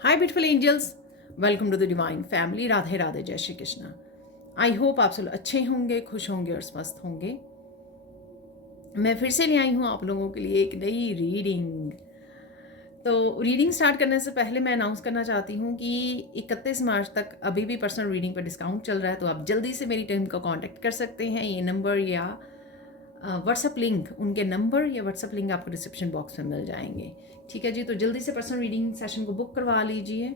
Hi beautiful angels, welcome to the divine family. Radhe Radhe, जय Shri Krishna. I hope आप सब अच्छे होंगे, खुश होंगे और स्वस्थ होंगे। मैं फिर से ले आई हूँ आप लोगों के लिए एक नई रीडिंग। तो रीडिंग स्टार्ट करने से पहले मैं अनाउंस करना चाहती हूँ कि 31 मार्च तक अभी भी पर्सनल रीडिंग पर डिस्काउंट चल रहा है, तो आप जल्दी से मेरी टीम को कांटेक्ट कर सकते हैं। ये नंबर या व्हाट्सअप लिंक, उनके नंबर या व्हाट्सअप लिंक आपको डिस्क्रिप्शन बॉक्स में मिल जाएंगे। ठीक है जी, तो जल्दी से पर्सनल रीडिंग सेशन को बुक करवा लीजिए।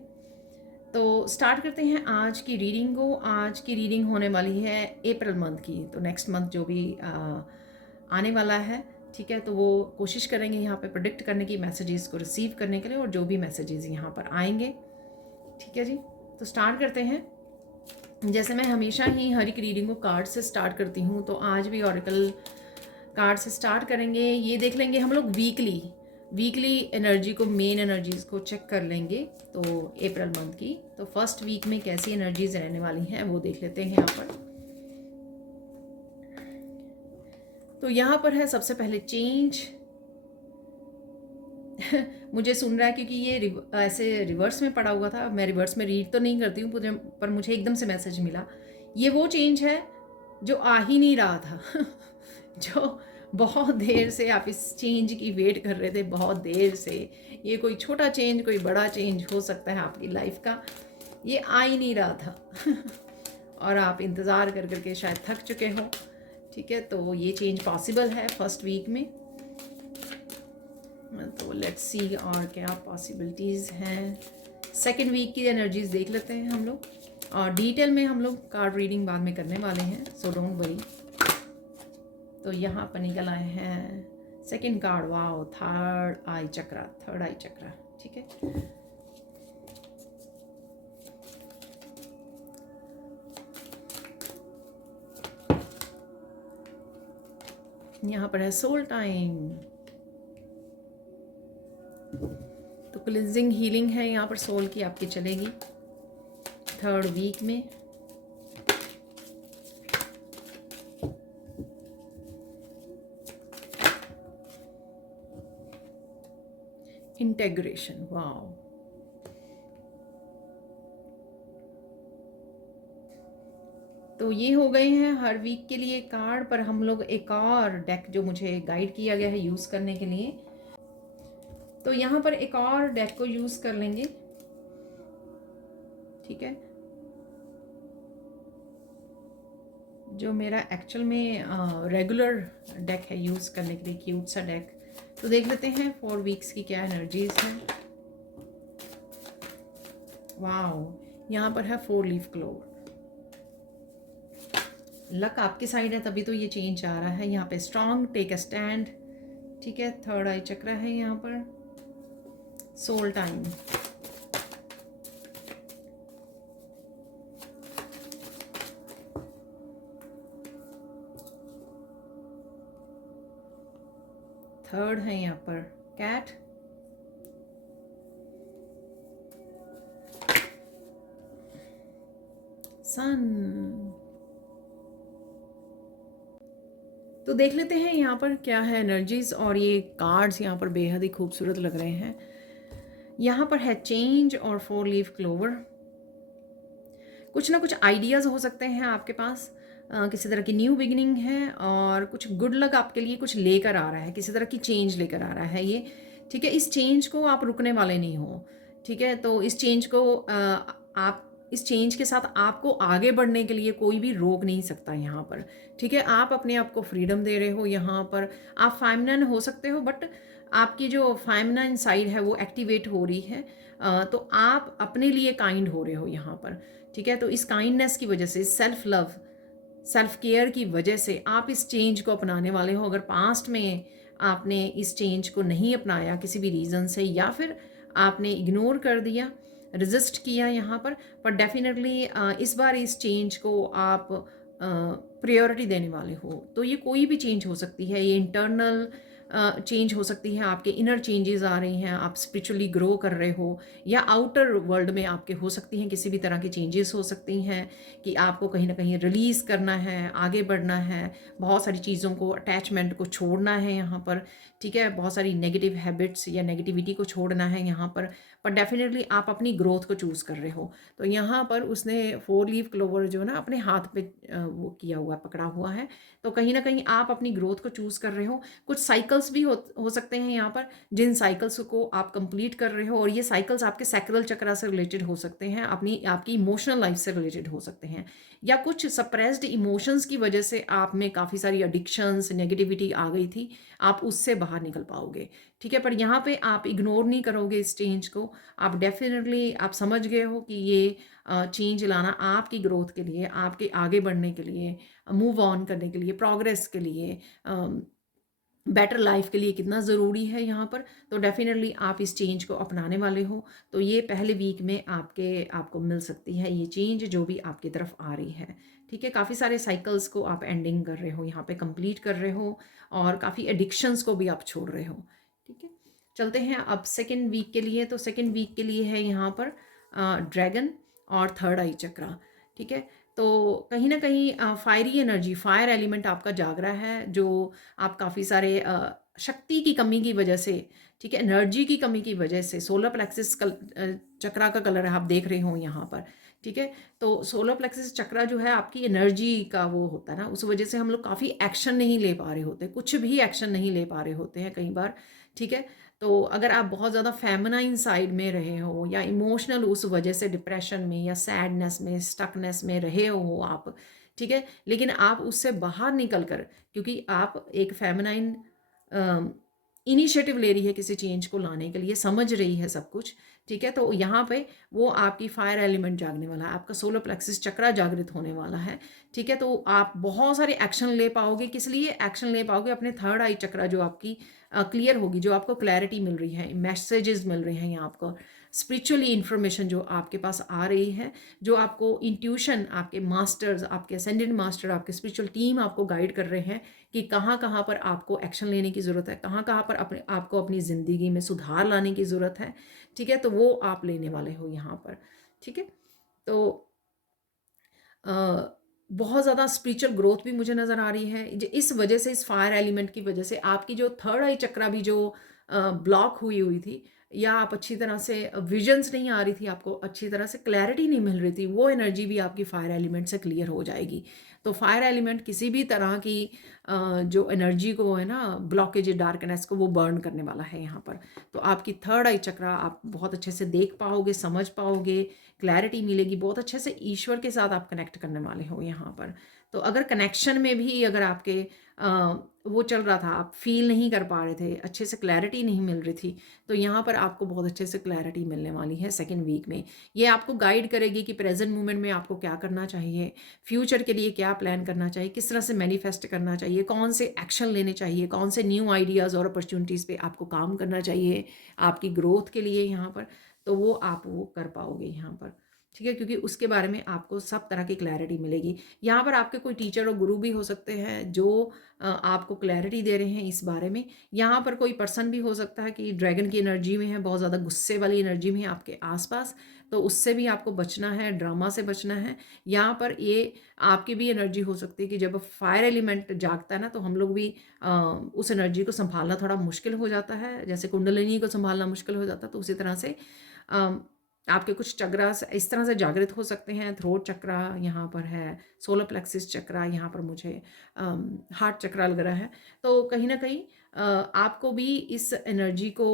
तो स्टार्ट करते हैं आज की रीडिंग को। आज की रीडिंग होने वाली है अप्रैल मंथ की, तो नेक्स्ट मंथ जो भी आने वाला है, ठीक है, तो वो कोशिश करेंगे यहाँ पे प्रेडिक्ट करने की, मैसेजेस को रिसीव करने के लिए, और जो भी मैसेजेस यहाँ पर आएंगे। ठीक है जी, तो स्टार्ट करते हैं। जैसे मैं हमेशा ही हर एक रीडिंग को कार्ड से स्टार्ट करती हूँ, तो आज भी ऑरेकल कार्ड से स्टार्ट करेंगे। ये देख लेंगे हम लोग वीकली एनर्जी को, मेन एनर्जीज को चेक कर लेंगे। तो अप्रैल मंथ की तो फर्स्ट वीक में कैसी एनर्जीज रहने वाली हैं वो देख लेते हैं यहाँ पर। तो यहाँ पर है सबसे पहले चेंज। मुझे सुन रहा है क्योंकि ये ऐसे रिवर्स में पड़ा हुआ था। मैं रिवर्स में रीड तो नहीं करती हूँ, पर मुझे एकदम से मैसेज मिला। ये वो चेंज है जो आ ही नहीं रहा था जो बहुत देर से आप इस चेंज की वेट कर रहे थे, बहुत देर से। ये कोई छोटा चेंज, कोई बड़ा चेंज हो सकता है आपकी लाइफ का, ये आ ही नहीं रहा था और आप इंतज़ार कर करके शायद थक चुके हो। ठीक है, तो ये चेंज पॉसिबल है फर्स्ट वीक में। तो लेट्स सी और क्या पॉसिबिलिटीज़ हैं। सेकेंड वीक की एनर्जीज देख लेते हैं हम लोग, और डिटेल में हम लोग कार्ड रीडिंग बाद में करने वाले हैं, सो डोंट वरी। तो यहाँ पर निकल आए हैं सेकेंड कार्ड, वाओ, थर्ड आई चक्रा। ठीक है, यहाँ पर है सोल टाइम। तो क्लिंजिंग हीलिंग है यहाँ पर सोल की, आपकी चलेगी थर्ड वीक में। Integration, wow. तो ये हो गए हैं हर वीक के लिए कार्ड, पर हम लोग एक और डेक जो मुझे गाइड किया गया है यूज़ करने के लिए, तो यहाँ पर एक और डेक को यूज़ कर लेंगे। ठीक है, जो मेरा एक्चुअल में रेगुलर डेक है यूज़ करने के लिए, क्यूट सा डेक। तो देख लेते हैं 4 वीक्स की क्या एनर्जीज हैं। वाओ, यहाँ पर है 4 लीफ क्लोवर। लक आपकी साइड है तभी तो ये चेंज आ रहा है। यहाँ पे स्ट्रॉन्ग, टेक अ स्टैंड। ठीक है, थर्ड आई चक्र है यहाँ पर, सोल टाइम, थर्ड है यहाँ पर कैट, सन। तो देख लेते हैं यहाँ पर क्या है एनर्जीज, और ये कार्ड्स यहाँ पर बेहद ही खूबसूरत लग रहे हैं। यहाँ पर है चेंज और 4 लीफ क्लोवर। कुछ ना कुछ आइडियाज़ हो सकते हैं आपके पास, किसी तरह की न्यू बिगिनिंग है, और कुछ गुड लक आपके लिए कुछ लेकर आ रहा है, किसी तरह की चेंज लेकर आ रहा है ये। ठीक है, इस चेंज को आप रुकने वाले नहीं हो। ठीक है, तो इस चेंज को आप, इस चेंज के साथ आपको आगे बढ़ने के लिए कोई भी रोक नहीं सकता यहाँ पर। ठीक है, आप अपने आप को फ्रीडम दे रहे हो यहाँ पर। आप फेमिनिन हो सकते हो, बट आपकी जो फेमिनिन साइड है वो एक्टिवेट हो रही है। तो आप अपने लिए काइंड हो रहे हो यहाँ पर। ठीक है, तो इस काइंडनेस की वजह से, सेल्फ लव, सेल्फ केयर की वजह से आप इस चेंज को अपनाने वाले हो। अगर पास्ट में आपने इस चेंज को नहीं अपनाया किसी भी रीज़न से, या फिर आपने इग्नोर कर दिया, रेजिस्ट किया यहाँ पर डेफिनेटली इस बार इस चेंज को आप प्रायोरिटी देने वाले हो। तो ये कोई भी चेंज हो सकती है, ये इंटरनल चेंज हो सकती है, आपके इनर चेंजेस आ रही हैं, आप स्पिरिचुअली ग्रो कर रहे हो, या आउटर वर्ल्ड में आपके हो सकती हैं किसी भी तरह की चेंजेस हो सकती हैं कि आपको कहीं ना कहीं रिलीज़ करना है, आगे बढ़ना है, बहुत सारी चीज़ों को, अटैचमेंट को छोड़ना है यहाँ पर, ठीक है, बहुत सारी नेगेटिव हैबिट्स या नेगेटिविटी को छोड़ना है यहाँ पर डेफिनेटली आप अपनी ग्रोथ को चूज़ कर रहे हो। तो यहाँ पर उसने 4 लीफ क्लोवर जो है ना अपने हाथ पे वो किया हुआ, पकड़ा हुआ है। तो कहीं ना कहीं आप अपनी ग्रोथ को चूज़ कर रहे हो। कुछ साइकिल्स भी हो सकते हैं यहाँ पर, जिन साइकिल्स को आप कंप्लीट कर रहे हो, और ये साइकिल्स आपके सैक्रल चक्रा से रिलेटेड हो सकते हैं, आपकी इमोशनल लाइफ से रिलेटेड हो सकते हैं, या कुछ सप्रेस्ड इमोशंस की वजह से आप में काफ़ी सारी एडिक्शंस, नेगेटिविटी आ गई थी, आप उससे बाहर निकल पाओगे, ठीक है। पर यहाँ पे आप इग्नोर नहीं करोगे इस चेंज को, आप डेफिनेटली आप समझ गए हो कि ये चेंज लाना आपकी ग्रोथ के लिए, आपके आगे बढ़ने के लिए, मूव ऑन करने के लिए, प्रोग्रेस के लिए, बेटर लाइफ के लिए कितना ज़रूरी है यहाँ पर। तो डेफिनेटली आप इस चेंज को अपनाने वाले हो, तो ये पहले वीक में आपको मिल सकती है ये चेंज जो भी आपकी तरफ आ रही है, ठीक है। काफ़ी सारे साइकिल्स को आप एंडिंग कर रहे हो यहाँ पे, कंप्लीट कर रहे हो, और काफ़ी एडिक्शंस को भी आप छोड़ रहे हो, ठीक है। चलते हैं अब सेकेंड वीक के लिए। तो सेकेंड वीक के लिए है यहाँ पर ड्रैगन और थर्ड आई चक्रा, ठीक है। तो कहीं ना कहीं फायरी एनर्जी, फायर एलिमेंट आपका जाग रहा है, जो आप काफ़ी सारे शक्ति की कमी की वजह से, ठीक है, एनर्जी की कमी की वजह से, सोलर प्लेक्सिस चक्रा का कलर आप देख रहे हो यहाँ पर, ठीक है। तो सोलर प्लेक्सिस चक्रा जो है आपकी एनर्जी का वो होता है ना, उस वजह से हम लोग काफ़ी एक्शन नहीं ले पा रहे होते, कुछ भी एक्शन नहीं ले पा रहे होते हैं कई बार, ठीक है। तो अगर आप बहुत ज़्यादा फेमिनाइन साइड में रहे हो, या इमोशनल उस वजह से डिप्रेशन में या सैडनेस में, स्टकनेस में रहे हो आप, ठीक है, लेकिन आप उससे बाहर निकल कर, क्योंकि आप एक फेमिनाइन इनिशिएटिव ले रही है किसी चेंज को लाने के लिए, समझ रही है सब कुछ, ठीक है। तो यहाँ पे वो आपकी फायर एलिमेंट जागने वाला है, आपका सोलर प्लेक्सिस चक्रा जागृत होने वाला है, ठीक है। तो आप बहुत सारे एक्शन ले पाओगे, किस लिए एक्शन ले पाओगे? अपने थर्ड आई चक्रा जो आपकी क्लियर होगी, जो आपको क्लैरिटी मिल रही है, मैसेजेस मिल रहे हैं यहाँ आपको, स्पिरिचुअली इन्फॉर्मेशन जो आपके पास आ रही है, जो आपको इंट्यूशन, आपके मास्टर्स, आपके असेंडेंट मास्टर, आपके स्पिरिचुअल टीम आपको गाइड कर रहे हैं कि कहाँ कहाँ पर आपको एक्शन लेने की ज़रूरत है, कहाँ कहाँ पर आपको अपनी ज़िंदगी में सुधार लाने की ज़रूरत है, ठीक है। तो वो आप लेने वाले हो यहाँ पर, ठीक है। तो बहुत ज़्यादा स्पिरिचुअल ग्रोथ भी मुझे नज़र आ रही है, इस वजह से, इस फायर एलिमेंट की वजह से आपकी जो थर्ड आई चक्रा भी जो ब्लॉक हुई थी, या आप अच्छी तरह से विजन्स नहीं आ रही थी, आपको अच्छी तरह से क्लैरिटी नहीं मिल रही थी, वो एनर्जी भी आपकी फायर एलिमेंट से क्लियर हो जाएगी। तो फायर एलिमेंट किसी भी तरह की जो एनर्जी को है ना, ब्लॉकेज, डार्कनेस को वो बर्न करने वाला है यहाँ पर। तो आपकी थर्ड आई चक्रा आप बहुत अच्छे से देख पाओगे, समझ पाओगे, क्लैरिटी मिलेगी, बहुत अच्छे से ईश्वर के साथ आप कनेक्ट करने वाले हो यहाँ पर। तो अगर कनेक्शन में भी अगर आपके वो चल रहा था, आप फील नहीं कर पा रहे थे, अच्छे से क्लैरिटी नहीं मिल रही थी, तो यहाँ पर आपको बहुत अच्छे से क्लैरिटी मिलने वाली है सेकेंड वीक में। ये आपको गाइड करेगी कि प्रेजेंट मोमेंट में आपको क्या करना चाहिए, फ्यूचर के लिए क्या प्लान करना चाहिए, किस तरह से मैनिफेस्ट करना चाहिए, कौन से एक्शन लेने चाहिए, कौन से न्यू आइडियाज़ और अपॉर्चुनिटीज़ पे आपको काम करना चाहिए आपकी ग्रोथ के लिए यहाँ पर। तो वो आप वो कर पाओगे यहाँ पर, ठीक है, क्योंकि उसके बारे में आपको सब तरह की क्लैरिटी मिलेगी। यहाँ पर आपके कोई टीचर और गुरु भी हो सकते हैं जो आपको क्लैरिटी दे रहे हैं इस बारे में। यहाँ पर कोई पर्सन भी हो सकता है कि ड्रैगन की एनर्जी में है, बहुत ज़्यादा गुस्से वाली एनर्जी में है आपके आसपास, तो उससे भी आपको बचना है, ड्रामा से बचना है। यहाँ पर ये आपकी भी एनर्जी हो सकती है कि जब फायर एलिमेंट जागता है ना, तो हम लोग भी उस एनर्जी को संभालना थोड़ा मुश्किल हो जाता है, जैसे कुंडलिनी को संभालना मुश्किल हो जाता है, तो उसी तरह से आपके कुछ चक्रा इस तरह से जागृत हो सकते हैं। थ्रोट चक्रा यहाँ पर है, सोलर प्लेक्सिस चक्रा यहाँ पर मुझे हार्ट चक्रा लग रहा है। तो कहीं ना कहीं आपको भी इस एनर्जी को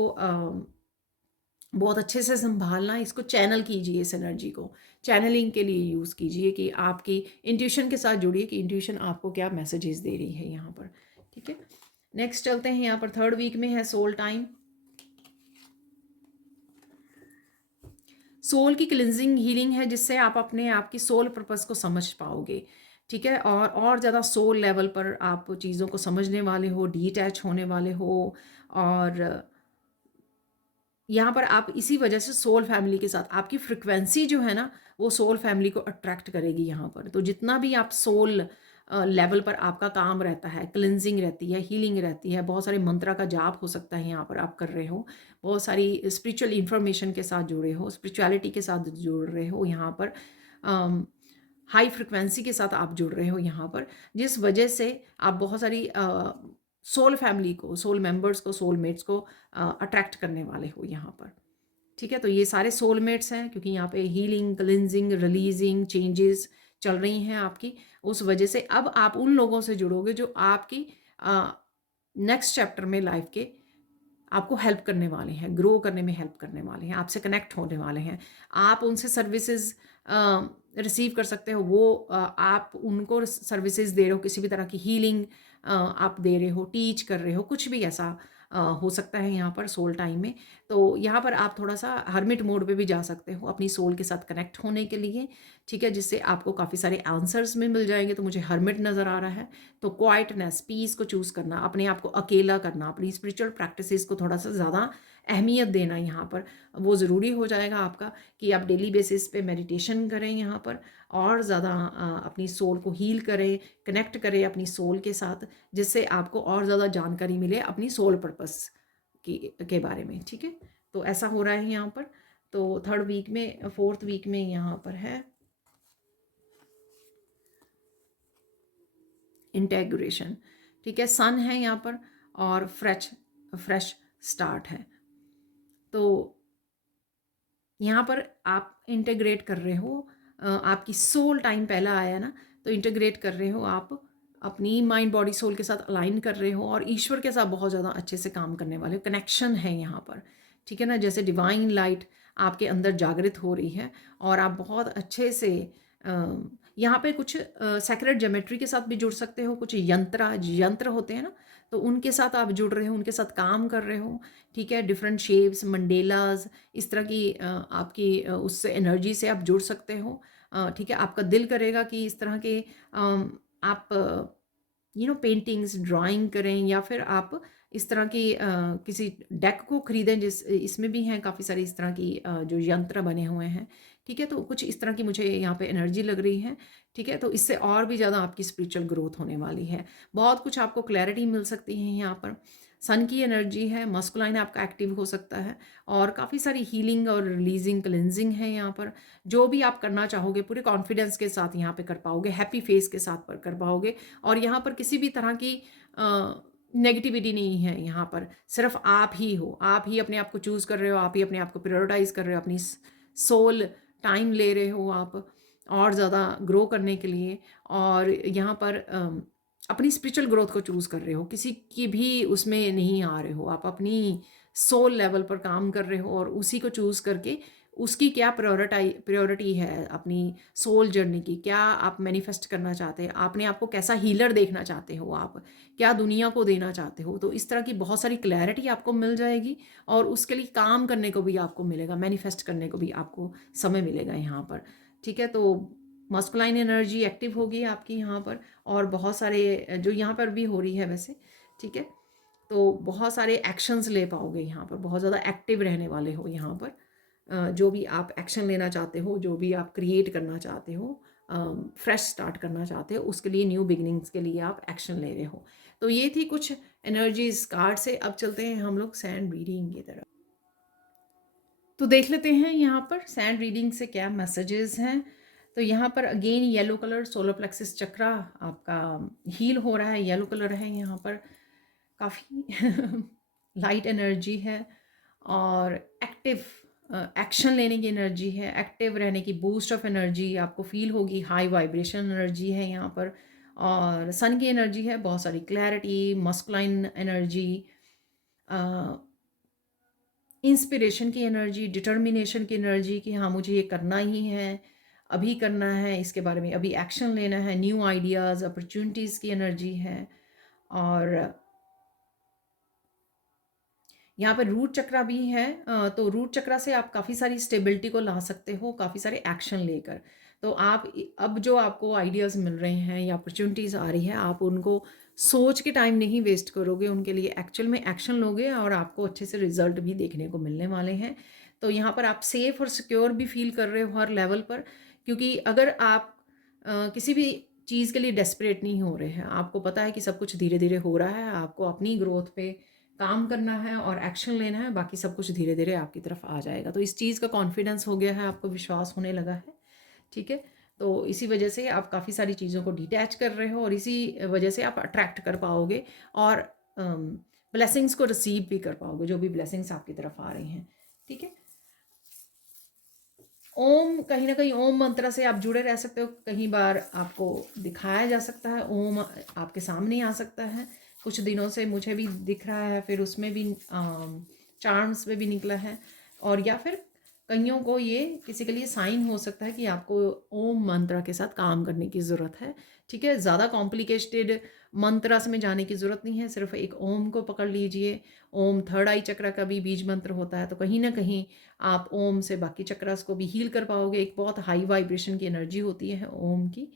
बहुत अच्छे से संभालना, इसको चैनल कीजिए, इस एनर्जी को चैनलिंग के लिए यूज़ कीजिए, कि आपकी इंट्यूशन के साथ जुड़िए कि इंट्यूशन आपको क्या मैसेजेस दे रही है यहाँ पर, ठीक है। नेक्स्ट चलते हैं, यहाँ पर थर्ड वीक में है सोल टाइम। सोल की क्लिनजिंग हीलिंग है, जिससे आप अपने आप की सोल पर्पस को समझ पाओगे, ठीक है, और ज़्यादा सोल लेवल पर आप चीज़ों को समझने वाले हो, डीटैच होने वाले हो। और यहाँ पर आप इसी वजह से सोल फैमिली के साथ आपकी फ्रिक्वेंसी जो है ना, वो सोल फैमिली को अट्रैक्ट करेगी यहाँ पर। तो जितना भी आप सोल लेवल पर आपका काम रहता है, क्लिनजिंग रहती है, हीलिंग रहती है, बहुत सारे मंत्रा का जाप हो सकता है यहाँ पर आप कर रहे हो, बहुत सारी स्पिरिचुअल इन्फॉर्मेशन के साथ जुड़े हो, स्पिरिचुअलिटी के साथ जुड़ रहे हो यहाँ पर, हाई फ्रिक्वेंसी के साथ आप जुड़ रहे हो यहाँ पर, जिस वजह से आप बहुत सारी सोल फैमिली को, सोल मेंबर्स को, सोलमेट्स को अट्रैक्ट करने वाले हो यहाँ पर। ठीक है, तो ये सारे सोलमेट्स हैं, क्योंकि यहाँ पे हीलिंग, क्लिनजिंग, रिलीजिंग, चेंजेस चल रही हैं आपकी। उस वजह से अब आप उन लोगों से जुड़ोगे जो आपकी नेक्स्ट चैप्टर में लाइफ के आपको हेल्प करने वाले हैं, ग्रो करने में हेल्प करने वाले हैं, आपसे कनेक्ट होने वाले हैं। आप उनसे सर्विसेज रिसीव कर सकते हो, वो आप उनको सर्विसेज दे रहे हो, किसी भी तरह की हीलिंग आप दे रहे हो, टीच कर रहे हो, कुछ भी ऐसा हो सकता है यहाँ पर सोल टाइम में। तो यहाँ पर आप थोड़ा सा हर्मिट मोड पे भी जा सकते हो अपनी सोल के साथ कनेक्ट होने के लिए। ठीक है, जिससे आपको काफ़ी सारे आंसर्स में मिल जाएंगे। तो मुझे हर्मिट नज़र आ रहा है, तो क्वाइटनेस, पीस को चूज़ करना, अपने आप को अकेला करना, अपनी स्पिरिचुअल प्रैक्टिसेस को थोड़ा सा ज़्यादा अहमियत देना यहाँ पर वो ज़रूरी हो जाएगा आपका, कि आप डेली बेसिस पे मेडिटेशन करें यहाँ पर, और ज़्यादा अपनी सोल को हील करें, कनेक्ट करें अपनी सोल के साथ, जिससे आपको और ज़्यादा जानकारी मिले अपनी सोल पर्पस के बारे में। ठीक है, तो ऐसा हो रहा है यहाँ पर। तो थर्ड वीक में, फोर्थ वीक में यहाँ पर है इंटेग्रेशन। ठीक है, सन है यहाँ पर, और फ्रेश स्टार्ट है। तो यहाँ पर आप इंटीग्रेट कर रहे हो, आपकी सोल टाइम पहला आया ना, तो इंटीग्रेट कर रहे हो आप अपनी माइंड बॉडी सोल के साथ अलाइन कर रहे हो, और ईश्वर के साथ बहुत ज़्यादा अच्छे से काम करने वाले हो, कनेक्शन है यहाँ पर। ठीक है ना, जैसे डिवाइन लाइट आपके अंदर जागृत हो रही है, और आप बहुत अच्छे से यहाँ पे कुछ सेक्रेट ज्योमेट्री के साथ भी जुड़ सकते हो, कुछ यंत्र होते हैं ना, तो उनके साथ आप जुड़ रहे हो, उनके साथ काम कर रहे हो। ठीक है, डिफरेंट शेप्स, मंडेलाज, इस तरह की आपकी उससे एनर्जी से आप जुड़ सकते हो। ठीक है, आपका दिल करेगा कि इस तरह के आप पेंटिंग्स, ड्राइंग करें, या फिर आप इस तरह की किसी डेक को खरीदें, इसमें भी हैं काफ़ी सारी इस तरह की जो यंत्र बने हुए हैं। ठीक है, तो कुछ इस तरह की मुझे यहाँ पे एनर्जी लग रही है। ठीक है, तो इससे और भी ज़्यादा आपकी स्पिरिचुअल ग्रोथ होने वाली है, बहुत कुछ आपको क्लैरिटी मिल सकती है यहाँ पर। सन की एनर्जी है, मस्कुलाइन आपका एक्टिव हो सकता है, और काफ़ी सारी हीलिंग और रिलीजिंग, क्लिनजिंग है यहाँ पर। जो भी आप करना चाहोगे पूरे कॉन्फिडेंस के साथ यहाँ पे कर पाओगे, हैप्पी फेस के साथ पर कर पाओगे, और यहाँ पर किसी भी तरह की नेगेटिविटी नहीं है। यहाँ पर सिर्फ आप ही हो, आप ही अपने आप को चूज़ कर रहे हो, आप ही अपने आप को प्रायोरिटाइज कर रहे हो, अपनी सोल टाइम ले रहे हो आप और ज़्यादा ग्रो करने के लिए, और यहाँ पर अपनी स्पिरिचुअल ग्रोथ को चूज़ कर रहे हो, किसी की भी उसमें नहीं आ रहे हो, आप अपनी सोल लेवल पर काम कर रहे हो, और उसी को चूज़ करके उसकी क्या प्रायोरिटी है अपनी सोल जर्नी की, क्या आप मैनिफेस्ट करना चाहते हैं, आपने आपको कैसा हीलर देखना चाहते हो, आप क्या दुनिया को देना चाहते हो। तो इस तरह की बहुत सारी क्लैरिटी आपको मिल जाएगी, और उसके लिए काम करने को भी आपको मिलेगा, मैनिफेस्ट करने को भी आपको समय मिलेगा यहाँ पर। ठीक है, तो मस्कुलाइन एनर्जी एक्टिव होगी आपकी यहाँ पर, और बहुत सारे जो यहाँ पर भी हो रही है वैसे। ठीक है, तो बहुत सारे एक्शंस ले पाओगे यहाँ पर, बहुत ज़्यादा एक्टिव रहने वाले हो यहाँ पर। जो भी आप एक्शन लेना चाहते हो, जो भी आप क्रिएट करना चाहते हो, फ्रेश स्टार्ट करना चाहते हो, उसके लिए, न्यू बिगिनिंग्स के लिए आप एक्शन ले रहे हो। तो ये थी कुछ एनर्जीज कार्ड से। अब चलते हैं हम लोग सैंड रीडिंग की तरफ। तो देख लेते हैं यहाँ पर सैंड रीडिंग से क्या मैसेजेस हैं। तो यहाँ पर again yellow colour, solar plexus chakra आपका हील हो रहा है, येलो कलर है यहाँ पर, काफ़ी लाइट एनर्जी है, और एक्टिव एक्शन लेने की एनर्जी है, एक्टिव रहने की बूस्ट ऑफ एनर्जी आपको फील होगी, हाई वाइब्रेशन एनर्जी है यहाँ पर, और सन की एनर्जी है, बहुत सारी क्लैरिटी, मस्कुलाइन एनर्जी, इंस्पिरेशन की एनर्जी, डिटर्मिनेशन की एनर्जी कि हाँ मुझे ये करना ही है, अभी करना है, इसके बारे में अभी एक्शन लेना है, न्यू आइडियाज़, अपॉर्चुनिटीज़ की एनर्जी है। और यहाँ पर रूट चक्रा भी है, तो रूट चक्रा से आप काफ़ी सारी स्टेबिलिटी को ला सकते हो, काफ़ी सारे एक्शन लेकर। तो आप अब जो आपको आइडियाज़ मिल रहे हैं या अपॉर्चुनिटीज़ आ रही है, आप उनको सोच के टाइम नहीं वेस्ट करोगे, उनके लिए एक्चुअल में एक्शन लोगे, और आपको अच्छे से रिजल्ट भी देखने को मिलने वाले हैं। तो यहाँ पर आप सेफ और सिक्योर भी फील कर रहे हो हर लेवल पर, क्योंकि अगर आप किसी भी चीज़ के लिए डेस्परेट नहीं हो रहे हैं। आपको पता है कि सब कुछ धीरे धीरे हो रहा है, आपको अपनी ग्रोथ पे काम करना है और एक्शन लेना है, बाकी सब कुछ धीरे धीरे आपकी तरफ आ जाएगा। तो इस चीज़ का कॉन्फिडेंस हो गया है, आपको विश्वास होने लगा है, ठीक है। तो इसी वजह से आप काफ़ी सारी चीज़ों को डिटैच कर रहे हो और इसी वजह से आप अट्रैक्ट कर पाओगे और ब्लेसिंग्स को रिसीव भी कर पाओगे, जो भी ब्लेसिंग्स आपकी तरफ आ रही हैं, ठीक है। ओम, कहीं ना कहीं ओम मंत्र से आप जुड़े रह सकते हो। कहीं बार आपको दिखाया जा सकता है, ओम आपके सामने आ सकता है। कुछ दिनों से मुझे भी दिख रहा है, फिर उसमें भी चार्म्स में भी निकला है। और या फिर कईयों को ये किसी के लिए साइन हो सकता है कि आपको ओम मंत्र के साथ काम करने की ज़रूरत है, ठीक है। ज़्यादा कॉम्प्लिकेटेड मंत्रास में जाने की ज़रूरत नहीं है, सिर्फ एक ओम को पकड़ लीजिए। ओम थर्ड आई चक्र का भी बीज मंत्र होता है, तो कहीं ना कहीं आप ओम से बाकी चक्रास को भी हील कर पाओगे। एक बहुत हाई वाइब्रेशन की एनर्जी होती है ओम की,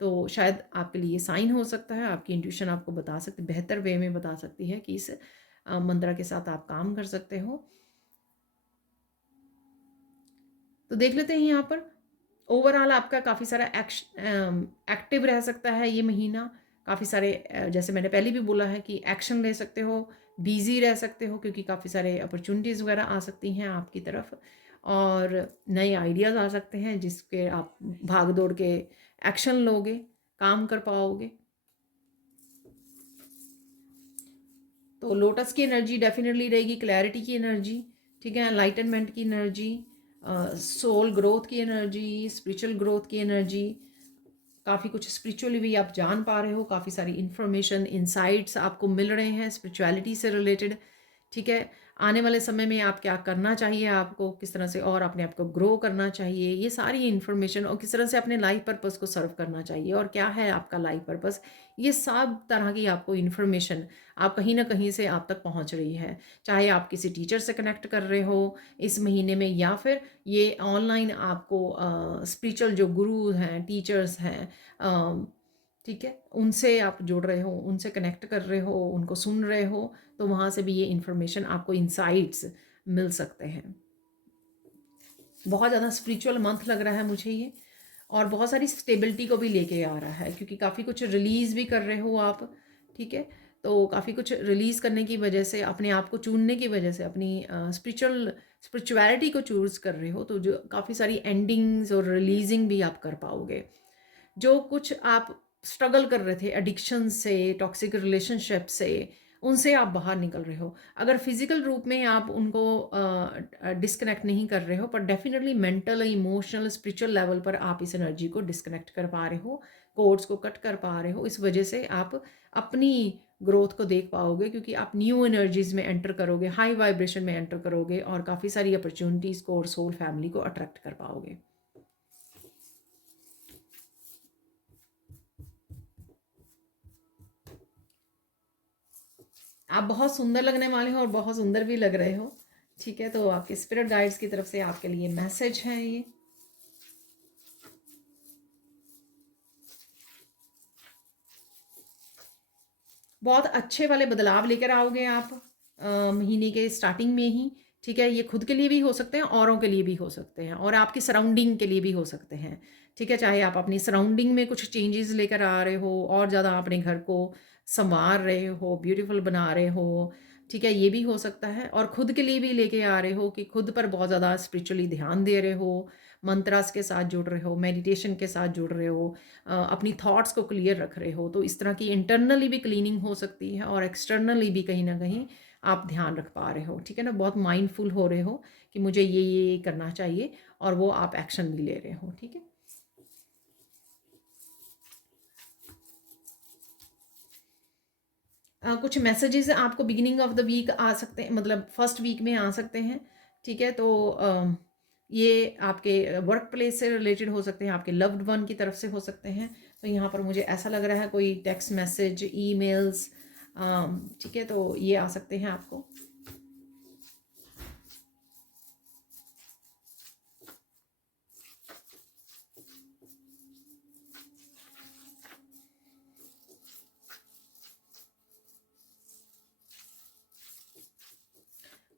तो शायद आपके लिए साइन हो सकता है। आपकी इंट्यूशन आपको बता सकती, बेहतर वे में बता सकती है कि इस मंत्र के साथ आप काम कर सकते हो। तो देख लेते हैं यहाँ पर ओवरऑल आपका काफ़ी सारा एक्टिव रह सकता है ये महीना। काफ़ी सारे जैसे मैंने पहले भी बोला है कि एक्शन ले सकते हो, बिजी रह सकते हो, क्योंकि काफ़ी सारे अपॉर्चुनिटीज़ वगैरह आ सकती हैं आपकी तरफ और नए आइडियाज़ आ सकते हैं जिसके आप भाग दौड़ के एक्शन लोगे, काम कर पाओगे। तो लोटस की एनर्जी डेफिनेटली रहेगी, क्लैरिटी की एनर्जी, ठीक है, एनलाइटनमेंट की एनर्जी, सोल ग्रोथ की एनर्जी, स्पिरिचुअल ग्रोथ की एनर्जी। काफ़ी कुछ स्पिरिचुअली भी आप जान पा रहे हो, काफ़ी सारी इंफॉर्मेशन इनसाइट्स आपको मिल रहे हैं स्पिरिचुअलिटी से रिलेटेड, ठीक है। आने वाले समय में आप क्या करना चाहिए, आपको किस तरह से और अपने आप को ग्रो करना चाहिए, ये सारी इन्फॉर्मेशन, और किस तरह से अपने लाइफ पर्पस को सर्व करना चाहिए और क्या है आपका लाइफ पर्पस, ये सब तरह की आपको इन्फॉर्मेशन आप कहीं ना कहीं से आप तक पहुंच रही है। चाहे आप किसी टीचर से कनेक्ट कर रहे हो इस महीने में, या फिर ये ऑनलाइन आपको स्पिरिचुअल जो गुरु हैं, टीचर्स हैं, ठीक है, उनसे आप जुड़ रहे हो, उनसे कनेक्ट कर रहे हो, उनको सुन रहे हो, तो वहाँ से भी ये इन्फॉर्मेशन आपको इंसाइट्स मिल सकते हैं। बहुत ज़्यादा स्पिरिचुअल मंथ लग रहा है मुझे ये, और बहुत सारी स्टेबिलिटी को भी लेके आ रहा है, क्योंकि काफ़ी कुछ रिलीज़ भी कर रहे हो आप, ठीक है। तो काफ़ी कुछ रिलीज़ करने की वजह से, अपने आप को चुनने की वजह से, अपनी स्पिरिचुअलिटी को चूज़ कर रहे हो, तो जो काफ़ी सारी एंडिंग्स और रिलीजिंग भी आप कर पाओगे। जो कुछ आप स्ट्रगल कर रहे थे एडिक्शन से, टॉक्सिक रिलेशनशिप से, उनसे आप बाहर निकल रहे हो। अगर फिजिकल रूप में आप उनको डिस्कनेक्ट नहीं कर रहे हो, पर definitely mental, emotional, spiritual level पर आप इस एनर्जी को डिस्कनेक्ट कर पा रहे हो, कोड्स को कट कर पा रहे हो। इस वजह से आप अपनी ग्रोथ को देख पाओगे, क्योंकि आप न्यू एनर्जीज में एंटर करोगे, हाई वाइब्रेशन में एंटर करोगे और काफ़ी सारी अपॉर्चुनिटीज़ को और सोल फैमिली को अट्रैक्ट कर पाओगे। आप बहुत सुंदर लगने वाले हो और बहुत सुंदर भी लग रहे हो, ठीक है। तो आपके स्पिरिट गाइड्स की तरफ से आपके लिए मैसेज है ये। बहुत अच्छे वाले बदलाव लेकर आओगे आप महीने के स्टार्टिंग में ही, ठीक है। ये खुद के लिए भी हो सकते हैं, औरों के लिए भी हो सकते हैं, और आपकी सराउंडिंग के लिए भी हो सकते हैं, ठीक है। चाहे आप अपनी सराउंडिंग में कुछ चेंजेस लेकर आ रहे हो और ज़्यादा अपने घर को संवार रहे हो, ब्यूटीफुल बना रहे हो, ठीक है, ये भी हो सकता है। और खुद के लिए भी लेके आ रहे हो कि खुद पर बहुत ज़्यादा स्पिरिचुअली ध्यान दे रहे हो, मंत्रास के साथ जुड़ रहे हो, मेडिटेशन के साथ जुड़ रहे हो, अपनी थॉट्स को क्लियर रख रहे हो। तो इस तरह की इंटरनली भी क्लीनिंग हो सकती है और एक्सटर्नली भी कहीं ना कहीं आप ध्यान रख पा रहे हो, ठीक है ना। बहुत माइंडफुल हो रहे हो कि मुझे ये करना चाहिए, और वो आप एक्शन भी ले रहे हो, ठीक है। कुछ मैसेजेस आपको बिगिनिंग ऑफ द वीक आ सकते हैं, मतलब फर्स्ट वीक में आ सकते हैं, ठीक है। तो ये आपके वर्क प्लेस से रिलेटेड हो सकते हैं, आपके लव्ड वन की तरफ से हो सकते हैं। तो यहाँ पर मुझे ऐसा लग रहा है कोई टेक्स्ट मैसेज, ईमेल्स, ठीक है, तो ये आ सकते हैं आपको।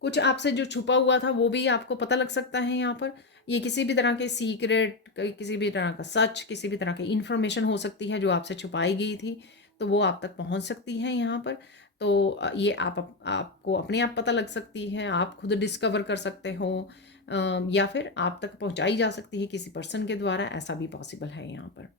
कुछ आपसे जो छुपा हुआ था वो भी आपको पता लग सकता है यहाँ पर, ये किसी भी तरह के सीक्रेट, किसी भी तरह का सच, किसी भी तरह की इन्फॉर्मेशन हो सकती है जो आपसे छुपाई गई थी, तो वो आप तक पहुंच सकती है यहाँ पर। तो ये आपको अपने आप पता लग सकती है, आप खुद डिस्कवर कर सकते हो, या फिर आप तक पहुंचाई जा सकती है किसी पर्सन के द्वारा, ऐसा भी पॉसिबल है यहाँ पर।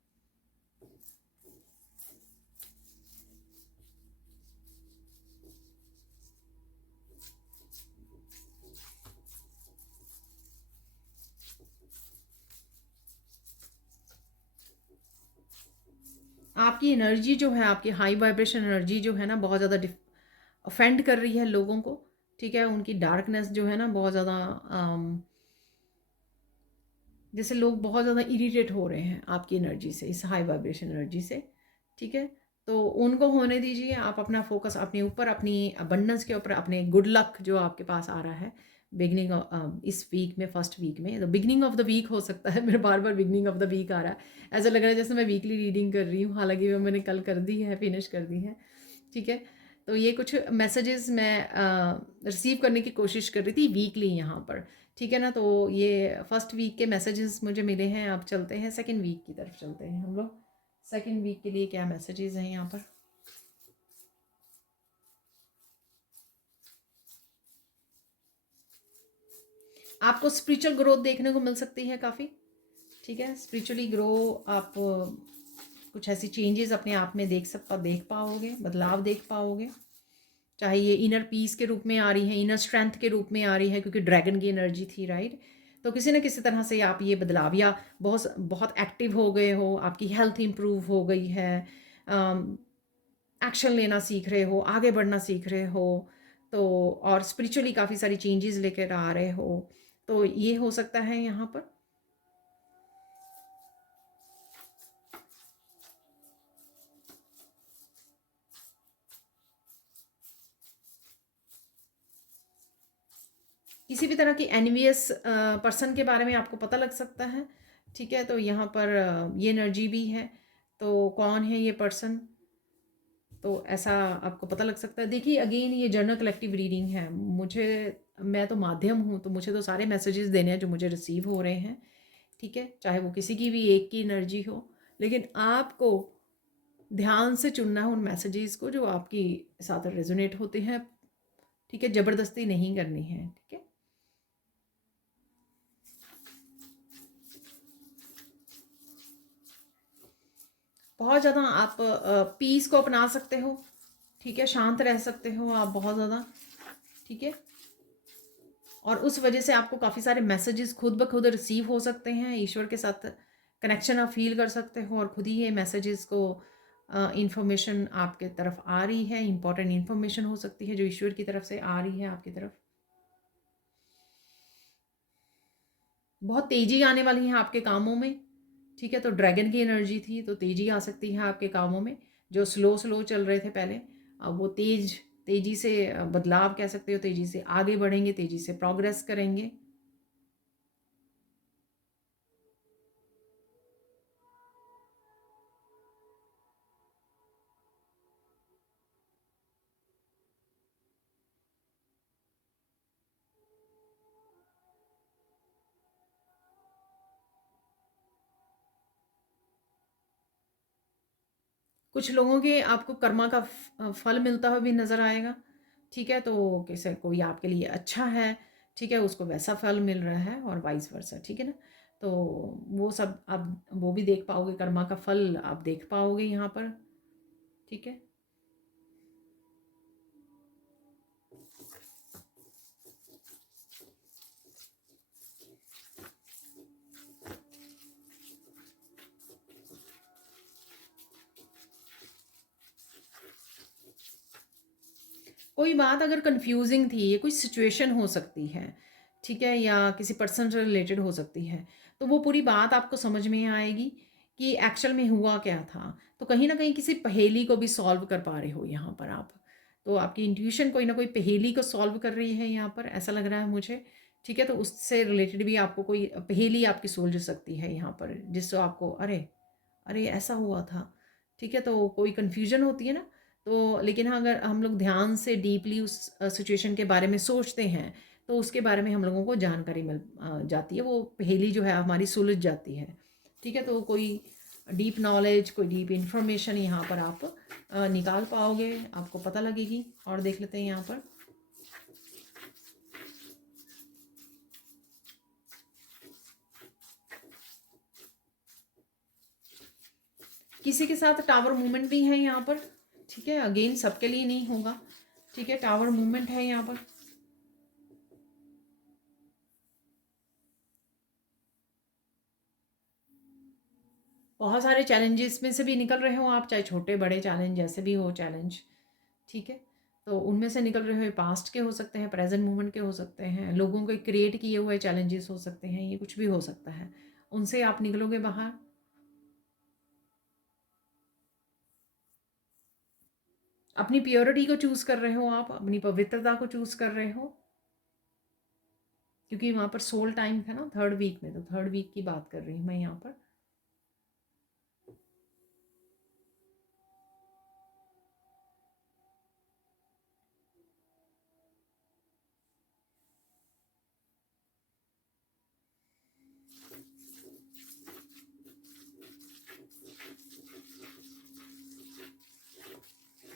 आपकी एनर्जी जो है, आपकी हाई वाइब्रेशन एनर्जी जो है ना, बहुत ज़्यादा ऑफेंड कर रही है लोगों को, ठीक है। उनकी डार्कनेस जो है ना बहुत ज़्यादा, जैसे लोग बहुत ज़्यादा इरिटेट हो रहे हैं आपकी एनर्जी से, इस हाई वाइब्रेशन एनर्जी से, ठीक है। तो उनको होने दीजिए, आप अपना फोकस अपने ऊपर, अपनी अबंडेंस के ऊपर, अपने गुड लक जो आपके पास आ रहा है बिगनिंग इस वीक में, फर्स्ट वीक में, तो बिगनिंग ऑफ द वीक हो सकता है, मेरे बार बार बिगनिंग ऑफ द वीक आ रहा है, ऐसा लग रहा है जैसे मैं वीकली रीडिंग कर रही हूँ, हालांकि वो मैंने कल कर दी है, फिनिश कर दी है, ठीक है। तो ये कुछ मैसेजेस मैं रिसीव करने की कोशिश कर रही थी वीकली यहाँ पर, ठीक है ना। तो ये फर्स्ट वीक के मैसेजेस मुझे मिले हैं। अब चलते हैं सेकंड वीक की तरफ, चलते हैं हम लोग। सेकंड वीक के लिए क्या मैसेजेस हैं यहाँ पर। आपको स्पिरिचुअल ग्रोथ देखने को मिल सकती है काफ़ी, ठीक है। स्पिरिचुअली ग्रो, आप कुछ ऐसी चेंजेस अपने आप में देख पाओगे, बदलाव देख पाओगे, चाहे ये इनर पीस के रूप में आ रही है, इनर स्ट्रेंथ के रूप में आ रही है, क्योंकि ड्रैगन की एनर्जी थी, राइट। तो किसी न किसी तरह से आप ये बदलाव, या बहुत बहुत एक्टिव हो गए हो, आपकी हेल्थ इंप्रूव हो गई है, एक्शन लेना सीख रहे हो, आगे बढ़ना सीख रहे हो, तो और स्पिरिचुअली काफ़ी सारी चेंजेस लेकर आ रहे हो, तो ये हो सकता है यहाँ पर। किसी भी तरह की एनवियस पर्सन के बारे में आपको पता लग सकता है, ठीक है। तो यहाँ पर ये एनर्जी भी है, तो कौन है ये पर्सन, तो ऐसा आपको पता लग सकता है। देखिए अगेन, ये जर्नल कलेक्टिव रीडिंग है, मैं तो माध्यम हूँ, तो मुझे तो सारे मैसेजेस देने हैं जो मुझे रिसीव हो रहे हैं, ठीक है, चाहे वो किसी की भी एक की एनर्जी हो, लेकिन आपको ध्यान से चुनना है उन मैसेजेस को जो आपकी साथ रेजोनेट होते हैं, ठीक है, ज़बरदस्ती नहीं करनी है, ठीक है। बहुत ज़्यादा आप पीस को अपना सकते हो, ठीक है, शांत रह सकते हो आप बहुत ज़्यादा, ठीक है। और उस वजह से आपको काफ़ी सारे मैसेजेस खुद ब खुद रिसीव हो सकते हैं, ईश्वर के साथ कनेक्शन आप फील कर सकते हो, और खुद ही ये मैसेजेस को इंफॉर्मेशन आपके तरफ आ रही है, इंपॉर्टेंट इंफॉर्मेशन हो सकती है जो ईश्वर की तरफ से आ रही है आपकी तरफ। बहुत तेज़ी आने वाली है आपके कामों में, ठीक है। तो ड्रैगन की एनर्जी थी, तो तेज़ी आ सकती है आपके कामों में, जो स्लो स्लो चल रहे थे पहले, अब वो तेज़ी से बदलाव कह सकते हो, तेज़ी से आगे बढ़ेंगे, तेज़ी से प्रोग्रेस करेंगे। कुछ लोगों के आपको कर्मा का फल मिलता हुआ भी नज़र आएगा, ठीक है। तो कैसे कोई आपके लिए अच्छा है, ठीक है, उसको वैसा फल मिल रहा है, और वाइस वर्सा, ठीक है ना। तो वो सब आप वो भी देख पाओगे, कर्मा का फल आप देख पाओगे यहाँ पर, ठीक है। कोई बात अगर कंफ्यूजिंग थी, ये कोई सिचुएशन हो सकती है, ठीक है, या किसी पर्सन से रिलेटेड हो सकती है, तो वो पूरी बात आपको समझ में आएगी कि एक्चुअल में हुआ क्या था। तो कहीं ना कहीं किसी पहेली को भी सॉल्व कर पा रहे हो यहाँ पर आप, तो आपकी इंट्यूशन कोई ना कोई पहेली को सॉल्व कर रही है यहाँ पर, ऐसा लग रहा है मुझे, ठीक है। तो उससे रिलेटेड भी आपको कोई पहेली आपकी सुलझ सकती है यहाँ पर, जिससे आपको अरे अरे ऐसा हुआ था, ठीक है। तो कोई कन्फ्यूजन होती है ना, तो लेकिन हाँ, अगर हम लोग ध्यान से डीपली उस सिचुएशन के बारे में सोचते हैं, तो उसके बारे में हम लोगों को जानकारी मिल जाती है, वो पहेली जो है हमारी सुलझ जाती है। ठीक है, तो कोई डीप नॉलेज, कोई डीप इंफॉर्मेशन यहाँ पर आप निकाल पाओगे, आपको पता लगेगी। और देख लेते हैं यहाँ पर किसी के साथ टावर मूवमेंट भी है यहाँ पर। ठीक है, अगेन सबके लिए नहीं होगा। ठीक है, टावर मूवमेंट है यहाँ पर। बहुत सारे चैलेंजेस में से भी निकल रहे हो आप, चाहे छोटे बड़े चैलेंज जैसे भी हो चैलेंज। ठीक है, तो उनमें से निकल रहे हो, पास्ट के हो सकते हैं, प्रेजेंट मोमेंट के हो सकते हैं, लोगों के क्रिएट किए हुए चैलेंजेस हो सकते हैं, ये कुछ भी हो सकता है। उनसे आप निकलोगे बाहर। अपनी प्योरिटी को चूज कर रहे हो आप, अपनी पवित्रता को चूज कर रहे हो, क्योंकि वहाँ पर सोल टाइम था ना 3rd वीक में, तो 3rd वीक की बात कर रही हूँ मैं यहाँ पर।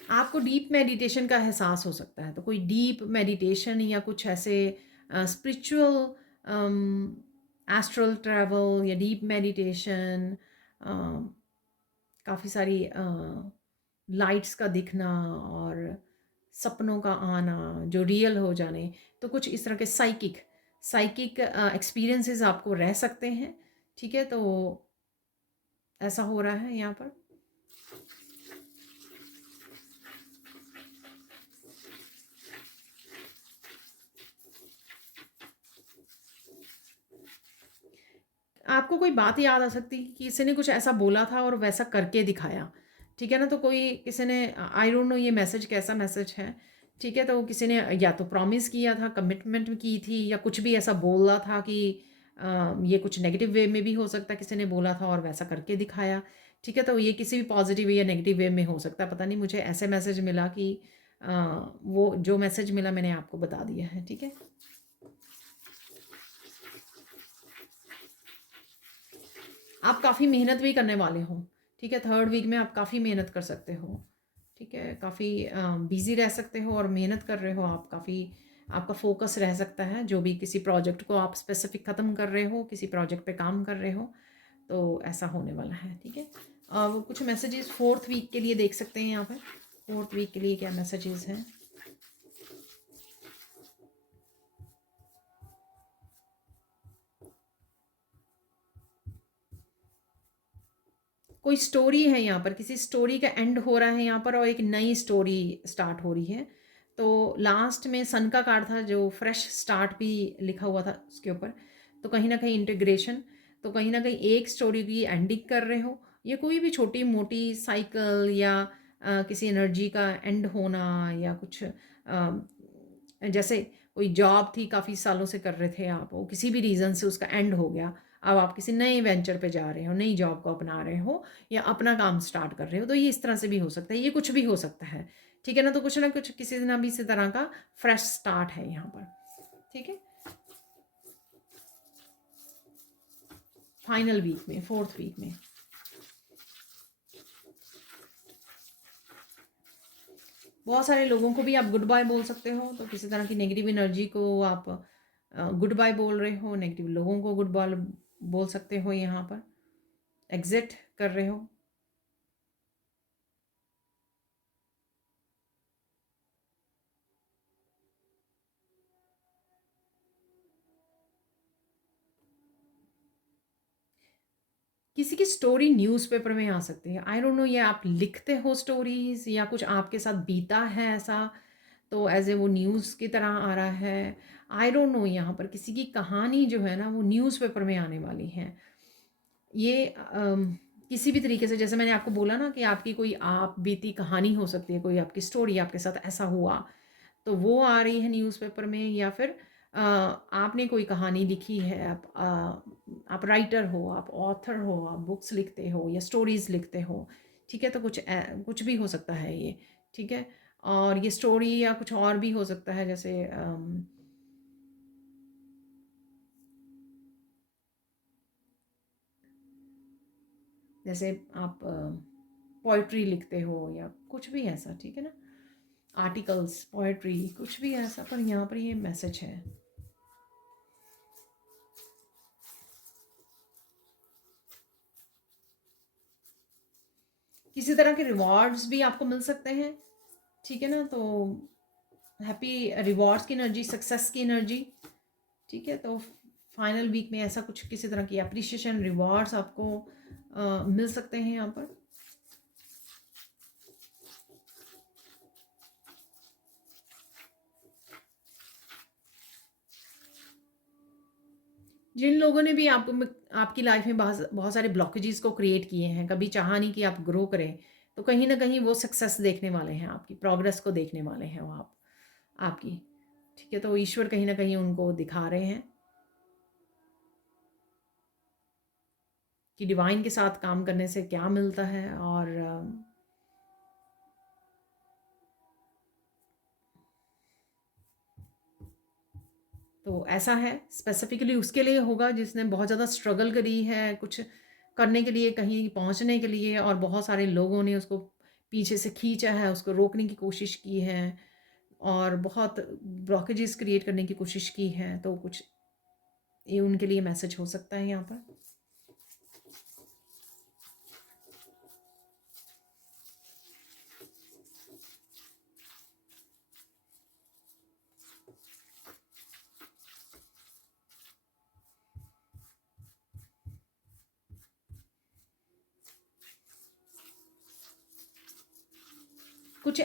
आपको डीप मेडिटेशन का एहसास हो सकता है, तो कोई डीप मेडिटेशन या कुछ ऐसे स्पिरिचुअल एस्ट्रल ट्रैवल या डीप मेडिटेशन, काफ़ी सारी लाइट्स का दिखना और सपनों का आना जो रियल हो जाने, तो कुछ इस तरह के साइकिक एक्सपीरियंसेस आपको रह सकते हैं। ठीक है, तो ऐसा हो रहा है यहाँ पर। आपको कोई बात याद आ सकती है कि किसी ने कुछ ऐसा बोला था और वैसा करके दिखाया। ठीक है ना, तो कोई किसी ने, आई डोंट नो ये मैसेज कैसा मैसेज है। ठीक है, तो किसी ने या तो प्रॉमिस किया था, कमिटमेंट की थी, या कुछ भी ऐसा बोला था कि ये कुछ नेगेटिव वे में भी हो सकता है, किसी ने बोला था और वैसा करके दिखाया। ठीक है, तो ये किसी भी पॉजिटिव या नेगेटिव वे में हो सकता है, पता नहीं, मुझे ऐसे मैसेज मिला कि वो जो मैसेज मिला मैंने आपको बता दिया है। ठीक है, आप काफ़ी मेहनत भी करने वाले हो। ठीक है, 3rd वीक में आप काफ़ी मेहनत कर सकते हो। ठीक है, काफ़ी बिजी रह सकते हो और मेहनत कर रहे हो आप, काफ़ी आपका फोकस रह सकता है, जो भी किसी प्रोजेक्ट को आप स्पेसिफिक ख़त्म कर रहे हो, किसी प्रोजेक्ट पे काम कर रहे हो, तो ऐसा होने वाला है। ठीक है, वो कुछ मैसेजेस 4th वीक के लिए देख सकते हैं यहाँ पर। 4th वीक के लिए क्या मैसेजेस हैं। कोई स्टोरी है यहाँ पर, किसी स्टोरी का एंड हो रहा है यहाँ पर और एक नई स्टोरी स्टार्ट हो रही है। तो लास्ट में सन का कार्ड था जो फ्रेश स्टार्ट भी लिखा हुआ था उसके ऊपर, तो कहीं ना कहीं इंटीग्रेशन, तो कहीं ना कहीं एक स्टोरी की एंडिंग कर रहे हो। ये कोई भी छोटी मोटी साइकिल या किसी एनर्जी का एंड होना, या कुछ जैसे कोई जॉब थी काफ़ी सालों से कर रहे थे आप, वो किसी भी रीज़न से उसका एंड हो गया, अब आप किसी नए वेंचर पे जा रहे हो, नई जॉब को अपना रहे हो या अपना काम स्टार्ट कर रहे हो, तो ये इस तरह से भी हो सकता है, ये कुछ भी हो सकता है। ठीक है ना, तो कुछ ना कुछ किसी ना भी इसी तरह का फ्रेश स्टार्ट है यहाँ पर। ठीक है, फाइनल वीक में, 4th वीक में बहुत सारे लोगों को भी आप गुड बाय बोल सकते हो, तो किसी तरह की नेगेटिव एनर्जी को आप गुड बाय बोल रहे हो, नेगेटिव लोगों को गुड बाय बोल सकते हो, यहाँ पर एग्जिट कर रहे हो। किसी की स्टोरी न्यूज़पेपर में आ सकती है, आई डोंट नो, ये आप लिखते हो स्टोरीज या कुछ आपके साथ बीता है ऐसा, तो एज ए वो न्यूज़ की तरह आ रहा है। आई डोंट नो, यहाँ पर किसी की कहानी जो है ना वो न्यूज़पेपर में आने वाली है। ये किसी भी तरीके से, जैसे मैंने आपको बोला ना कि आपकी कोई आप बीती कहानी हो सकती है, कोई आपकी स्टोरी, आपके साथ ऐसा हुआ, तो वो आ रही है न्यूज़पेपर में। या फिर आपने कोई कहानी लिखी है, आप राइटर हो, आप ऑथर हो, आप बुक्स लिखते हो या स्टोरीज़ लिखते हो। ठीक है, तो कुछ भी हो सकता है ये। ठीक है, और ये स्टोरी या कुछ और भी हो सकता है, जैसे जैसे आप पोइट्री लिखते हो या कुछ भी ऐसा, ठीक है ना, आर्टिकल्स, पोएट्री, कुछ भी ऐसा, पर यहाँ पर ये मैसेज है। किसी तरह के रिवॉर्ड्स भी आपको मिल सकते हैं, ठीक है ना, तो हैप्पी रिवॉर्ड्स की एनर्जी, सक्सेस की एनर्जी, ठीक है। तो फाइनल वीक में ऐसा कुछ किसी तरह की अप्रिशिएशन, रिवॉर्ड्स आपको मिल सकते हैं यहाँ पर। जिन लोगों ने भी आपको आपकी लाइफ में बहुत बहुत सारे ब्लॉकेजेस को क्रिएट किए हैं, कभी चाहा नहीं कि आप ग्रो करें, तो कहीं ना कहीं वो सक्सेस देखने वाले हैं, आपकी प्रोग्रेस को देखने वाले हैं वो आपकी, ठीक है। तो ईश्वर कहीं ना कहीं उनको दिखा रहे हैं कि डिवाइन के साथ काम करने से क्या मिलता है। और तो ऐसा है, स्पेसिफिकली उसके लिए होगा जिसने बहुत ज़्यादा स्ट्रगल करी है कुछ करने के लिए, कहीं पहुंचने के लिए, और बहुत सारे लोगों ने उसको पीछे से खींचा है, उसको रोकने की कोशिश की है, और बहुत ब्लॉकेजेस क्रिएट करने की कोशिश की है। तो कुछ ये उनके लिए मैसेज हो सकता है यहाँ पर। कुछ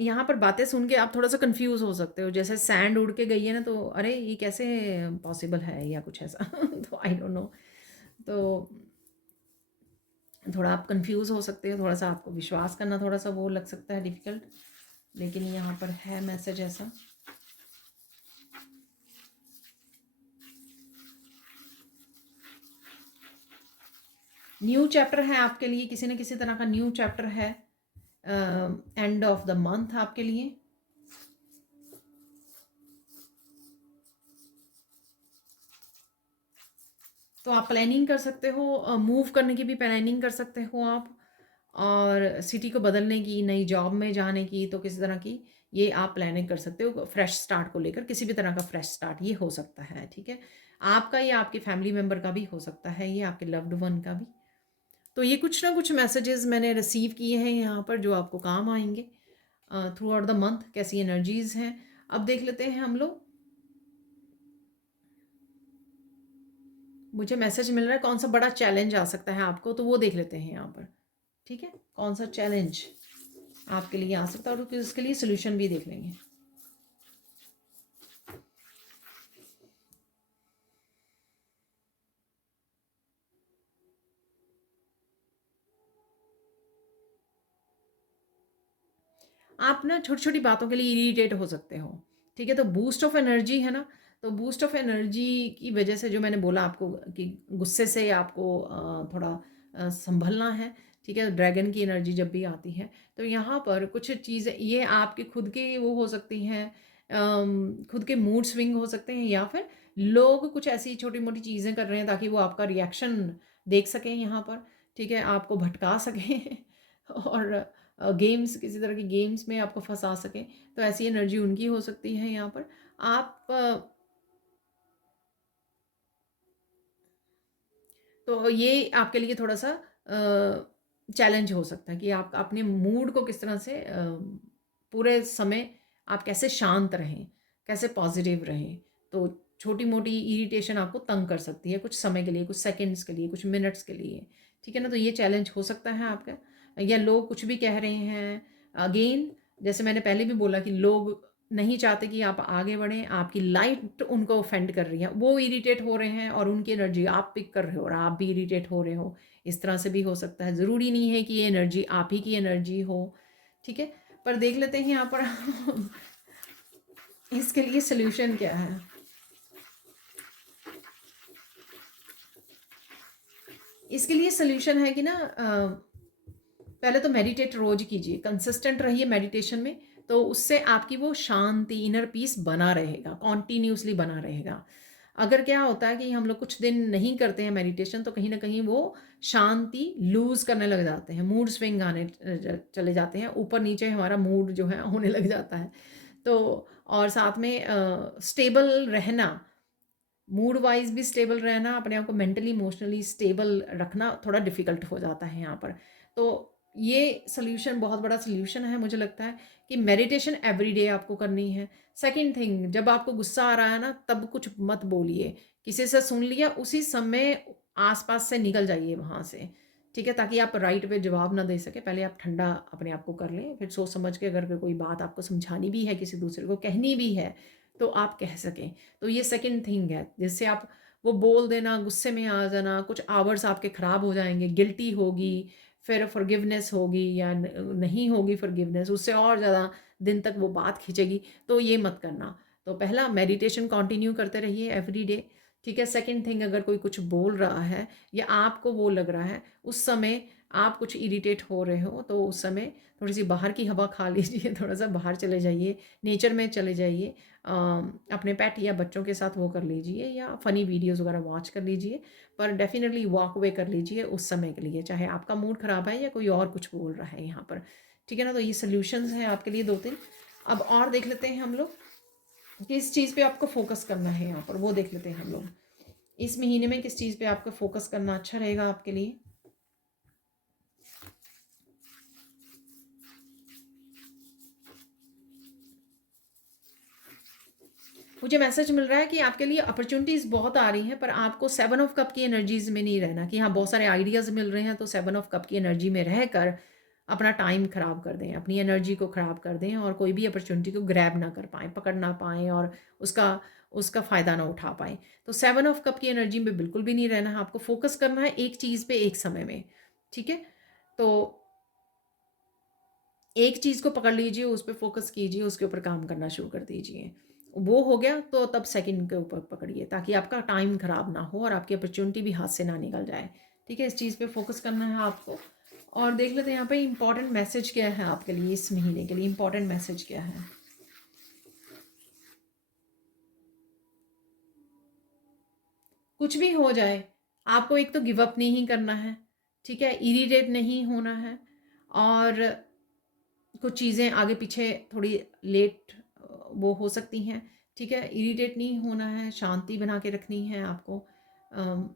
यहाँ पर बातें सुन के आप थोड़ा सा कंफ्यूज हो सकते हो, जैसे सैंड उड़ के गई है ना, तो अरे ये कैसे पॉसिबल है या कुछ ऐसा तो आई डोंट नो, तो थोड़ा आप कंफ्यूज हो सकते हो, थोड़ा सा आपको विश्वास करना थोड़ा सा वो लग सकता है डिफ़िकल्ट, लेकिन यहाँ पर है मैसेज ऐसा। न्यू चैप्टर है आपके लिए, किसी न किसी तरह का न्यू चैप्टर है एंड ऑफ द मंथ आपके लिए। तो आप प्लानिंग कर सकते हो, मूव करने की भी प्लानिंग कर सकते हो आप, और सिटी को बदलने की, नई जॉब में जाने की, तो किसी तरह की ये आप प्लानिंग कर सकते हो, फ्रेश स्टार्ट को लेकर, किसी भी तरह का फ्रेश स्टार्ट ये हो सकता है, ठीक है। आपका या आपके फैमिली मेम्बर का भी हो सकता है, ये आपके लव्ड वन का भी। तो ये कुछ ना कुछ मैसेजेस मैंने रिसीव किए हैं यहाँ पर जो आपको काम आएंगे थ्रू आउट द मंथ। कैसी एनर्जीज हैं अब देख लेते हैं हम लोग। मुझे मैसेज मिल रहा है कौन सा बड़ा चैलेंज आ सकता है आपको, तो वो देख लेते हैं यहाँ पर, ठीक है। कौन सा चैलेंज आपके लिए आ सकता है और उसके लिए सोल्यूशन भी देख लेंगे। आप ना छोटी छोटी बातों के लिए इरिटेट हो सकते हो, ठीक है। तो बूस्ट ऑफ एनर्जी है ना, तो बूस्ट ऑफ एनर्जी की वजह से जो मैंने बोला आपको कि गुस्से से आपको थोड़ा संभलना है, ठीक है। ड्रैगन की एनर्जी जब भी आती है, तो यहाँ पर कुछ चीज़ें ये आपके खुद के वो हो सकती हैं, खुद के मूड स्विंग हो सकते हैं, या फिर लोग कुछ ऐसी छोटी मोटी चीज़ें कर रहे हैं ताकि वो आपका रिएक्शन देख सकें यहाँ पर, ठीक है, आपको भटका सकें और गेम्स, किसी तरह की गेम्स में आपको फंसा सकें। तो ऐसी एनर्जी उनकी हो सकती है यहाँ पर। आप तो ये आपके लिए थोड़ा सा चैलेंज हो सकता है कि आप अपने मूड को किस तरह से पूरे समय आप कैसे शांत रहें, कैसे पॉजिटिव रहें। तो छोटी मोटी इरिटेशन आपको तंग कर सकती है कुछ समय के लिए, कुछ सेकंड्स के लिए, कुछ मिनट्स के लिए, ठीक है ना। तो ये चैलेंज हो सकता है आपका, या लोग कुछ भी कह रहे हैं। अगेन जैसे मैंने पहले भी बोला कि लोग नहीं चाहते कि आप आगे बढ़ें, आपकी लाइट उनको ऑफेंड कर रही है, वो इरिटेट हो रहे हैं और उनकी एनर्जी आप पिक कर रहे हो और आप भी इरिटेट हो रहे हो। इस तरह से भी हो सकता है, ज़रूरी नहीं है कि ये एनर्जी आप ही की एनर्जी हो, ठीक है। पर देख लेते हैं यहाँ पर इसके लिए सोल्यूशन क्या है। इसके लिए सोल्यूशन है कि ना पहले तो मेडिटेट रोज कीजिए, कंसिस्टेंट रहिए मेडिटेशन में, तो उससे आपकी वो शांति, इनर पीस बना रहेगा, कॉन्टीन्यूसली बना रहेगा। अगर क्या होता है कि हम लोग कुछ दिन नहीं करते हैं मेडिटेशन, तो कहीं ना कहीं वो शांति लूज़ करने लग जाते हैं, मूड स्विंग आने चले जाते हैं, ऊपर नीचे हमारा मूड जो है होने लग जाता है। तो और साथ में स्टेबल रहना, मूड वाइज भी स्टेबल रहना, अपने आप को मेंटली इमोशनली स्टेबल रखना थोड़ा डिफ़िकल्ट हो जाता है यहाँ पर। तो ये सॉल्यूशन बहुत बड़ा सॉल्यूशन है, मुझे लगता है कि मेडिटेशन एवरीडे आपको करनी है। सेकंड थिंग, जब आपको गुस्सा आ रहा है ना, तब कुछ मत बोलिए। किसी से सुन लिया, उसी समय आस-पास से निकल जाइए वहाँ से, ठीक है? ताकि आप राइट पे जवाब ना दे सकें। पहले आप ठंडा अपने आप को कर लें, फिर सोच समझ के अगर कोई बात आपको समझानी भी है, किसी दूसरे को कहनी भी है, तो आप कह सकें। तो ये सेकंड थिंग है, जिससे आप वो बोल देना, गुस्से में आ जाना, कुछ आवर्स आपके ख़राब हो जाएँगे, गिल्टी होगी, फिर फॉरगिवनेस होगी या नहीं होगी फॉरगिवनेस, उससे और ज़्यादा दिन तक वो बात खींचेगी, तो ये मत करना। तो पहला मेडिटेशन कंटिन्यू करते रहिए एवरीडे, ठीक है? सेकंड थिंग, अगर कोई कुछ बोल रहा है या आपको वो लग रहा है, उस समय आप कुछ इरिटेट हो रहे हो, तो उस समय थोड़ी-सी बाहर की हवा खा लीजिए, थोड़ा-सा बाहर चले जाइए, नेचर में चले जाइए, अपने पेट या बच्चों के साथ वो कर लीजिए या फ़नी वीडियोज़ वगैरह वॉच कर लीजिए, पर डेफ़िनेटली वॉक अवे कर लीजिए उस समय के लिए, चाहे आपका मूड ख़राब है या कोई और कुछ बोल रहा है यहाँ पर, ठीक है ना? तो ये सॉल्यूशंस हैं आपके लिए 2-3। अब और देख लेते हैं हम लोग, किस चीज़ पे आपको फ़ोकस करना है यहाँ पर, वो देख लेते हैं हम लोग। इस महीने में किस चीज़ पे आपको फ़ोकस करना अच्छा रहेगा आपके लिए? मुझे मैसेज मिल रहा है कि आपके लिए अपॉर्च्युनिटीज़ बहुत आ रही हैं, पर आपको 7 ऑफ कप की एनर्जीज़ में नहीं रहना, कि हाँ, बहुत सारे आइडियाज़ मिल रहे हैं, तो 7 ऑफ कप की एनर्जी में रहकर अपना टाइम ख़राब कर दें, अपनी एनर्जी को ख़राब कर दें और कोई भी अपॉर्च्युनिटी को ग्रैब ना कर पाएँ, पकड़ ना पाएँ और उसका उसका फ़ायदा ना उठा पाएँ। तो 7 ऑफ कप की एनर्जी में बिल्कुल भी नहीं रहना है, आपको फ़ोकस करना है एक चीज़ पे एक समय में, ठीक है? तो एक चीज़ को पकड़ लीजिए, उस पे फ़ोकस कीजिए, उसके ऊपर काम करना शुरू कर दीजिए। वो हो गया तो तब सेकंड के ऊपर पकड़िए, ताकि आपका टाइम ख़राब ना हो और आपकी अपॉर्च्युनिटी भी हाथ से ना निकल जाए। ठीक है? इस चीज़ पे फ़ोकस करना है आपको। और देख लेते हैं यहाँ पे इम्पोर्टेंट मैसेज क्या है आपके लिए, इस महीने के लिए इम्पोर्टेंट मैसेज क्या है? कुछ भी हो जाए, आपको एक तो गिव अप नहीं करना है, ठीक है? इरिटेट नहीं होना है और कुछ चीज़ें आगे पीछे थोड़ी लेट वो हो सकती हैं, ठीक है? इरिटेट नहीं होना है, शांति बना के रखनी है आपको, अम,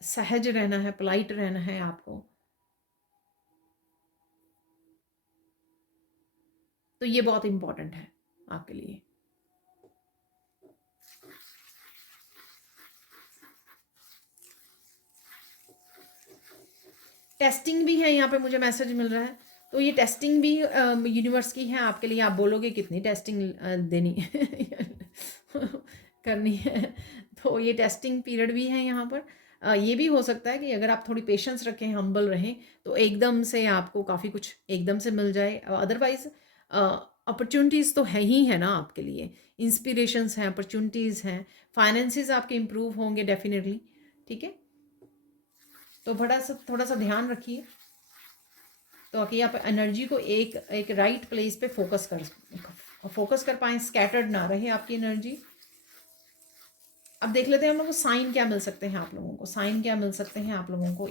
सहज रहना है, पोलाइट रहना है आपको। तो ये बहुत इम्पोर्टेंट है आपके लिए। टेस्टिंग भी है यहाँ पे, मुझे मैसेज मिल रहा है। तो ये टेस्टिंग भी यूनिवर्स की है आपके लिए। आप बोलोगे कितनी टेस्टिंग देनी करनी है। तो ये टेस्टिंग पीरियड भी है यहाँ पर। ये भी हो सकता है कि अगर आप थोड़ी पेशेंस रखें, हम्बल रहें, तो एकदम से आपको काफ़ी कुछ एकदम से मिल जाए। अदरवाइज़ अपॉर्चुनिटीज़ तो है ही है ना आपके लिए, इंस्पिरेशंस हैं, अपॉर्चुनिटीज़ हैं, फाइनेंसेस आपके इम्प्रूव होंगे डेफिनेटली, ठीक है? तो बड़ा सा थोड़ा सा ध्यान रखिए, तो कि आप एनर्जी को एक एक राइट प्लेस पे फोकस कर पाएँ, स्कैटर्ड ना रहे आपकी एनर्जी। अब देख लेते हैं हम लोग को साइन क्या मिल सकते हैं, आप लोगों को साइन क्या मिल सकते हैं आप लोगों को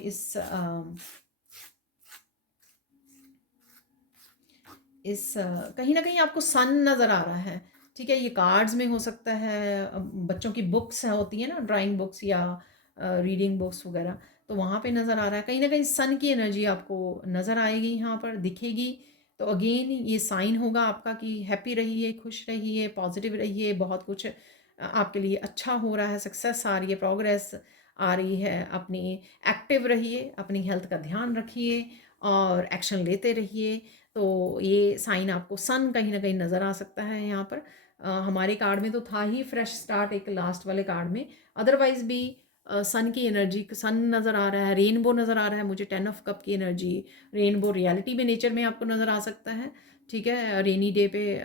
कहीं ना कहीं आपको सन नज़र आ रहा है, ठीक है? ये कार्ड्स में हो सकता है, बच्चों की बुक्स होती है ना, ड्राइंग बुक्स या रीडिंग बुक्स वगैरह, तो वहाँ पे नज़र आ रहा है कहीं ना कहीं सन की एनर्जी आपको नज़र आएगी, यहाँ पर दिखेगी। तो अगेन ये साइन होगा आपका कि हैप्पी रहिए, खुश रहिए, पॉजिटिव रहिए, बहुत कुछ आपके लिए अच्छा हो रहा है, सक्सेस आ रही है, प्रोग्रेस आ रही है। अपनी एक्टिव रहिए, अपनी हेल्थ का ध्यान रखिए और एक्शन लेते रहिए। तो ये साइन आपको सन कहीं न कहीं नज़र आ सकता है यहाँ पर। हमारे कार्ड में तो था ही फ्रेश स्टार्ट एक लास्ट वाले कार्ड में, अदरवाइज़ भी सन की एनर्जी, सन नज़र आ रहा है, रेनबो नज़र आ रहा है मुझे, 10 ऑफ कप की एनर्जी, रेनबो रियलिटी में नेचर में आपको नज़र आ सकता है, ठीक है? रेनी डे पे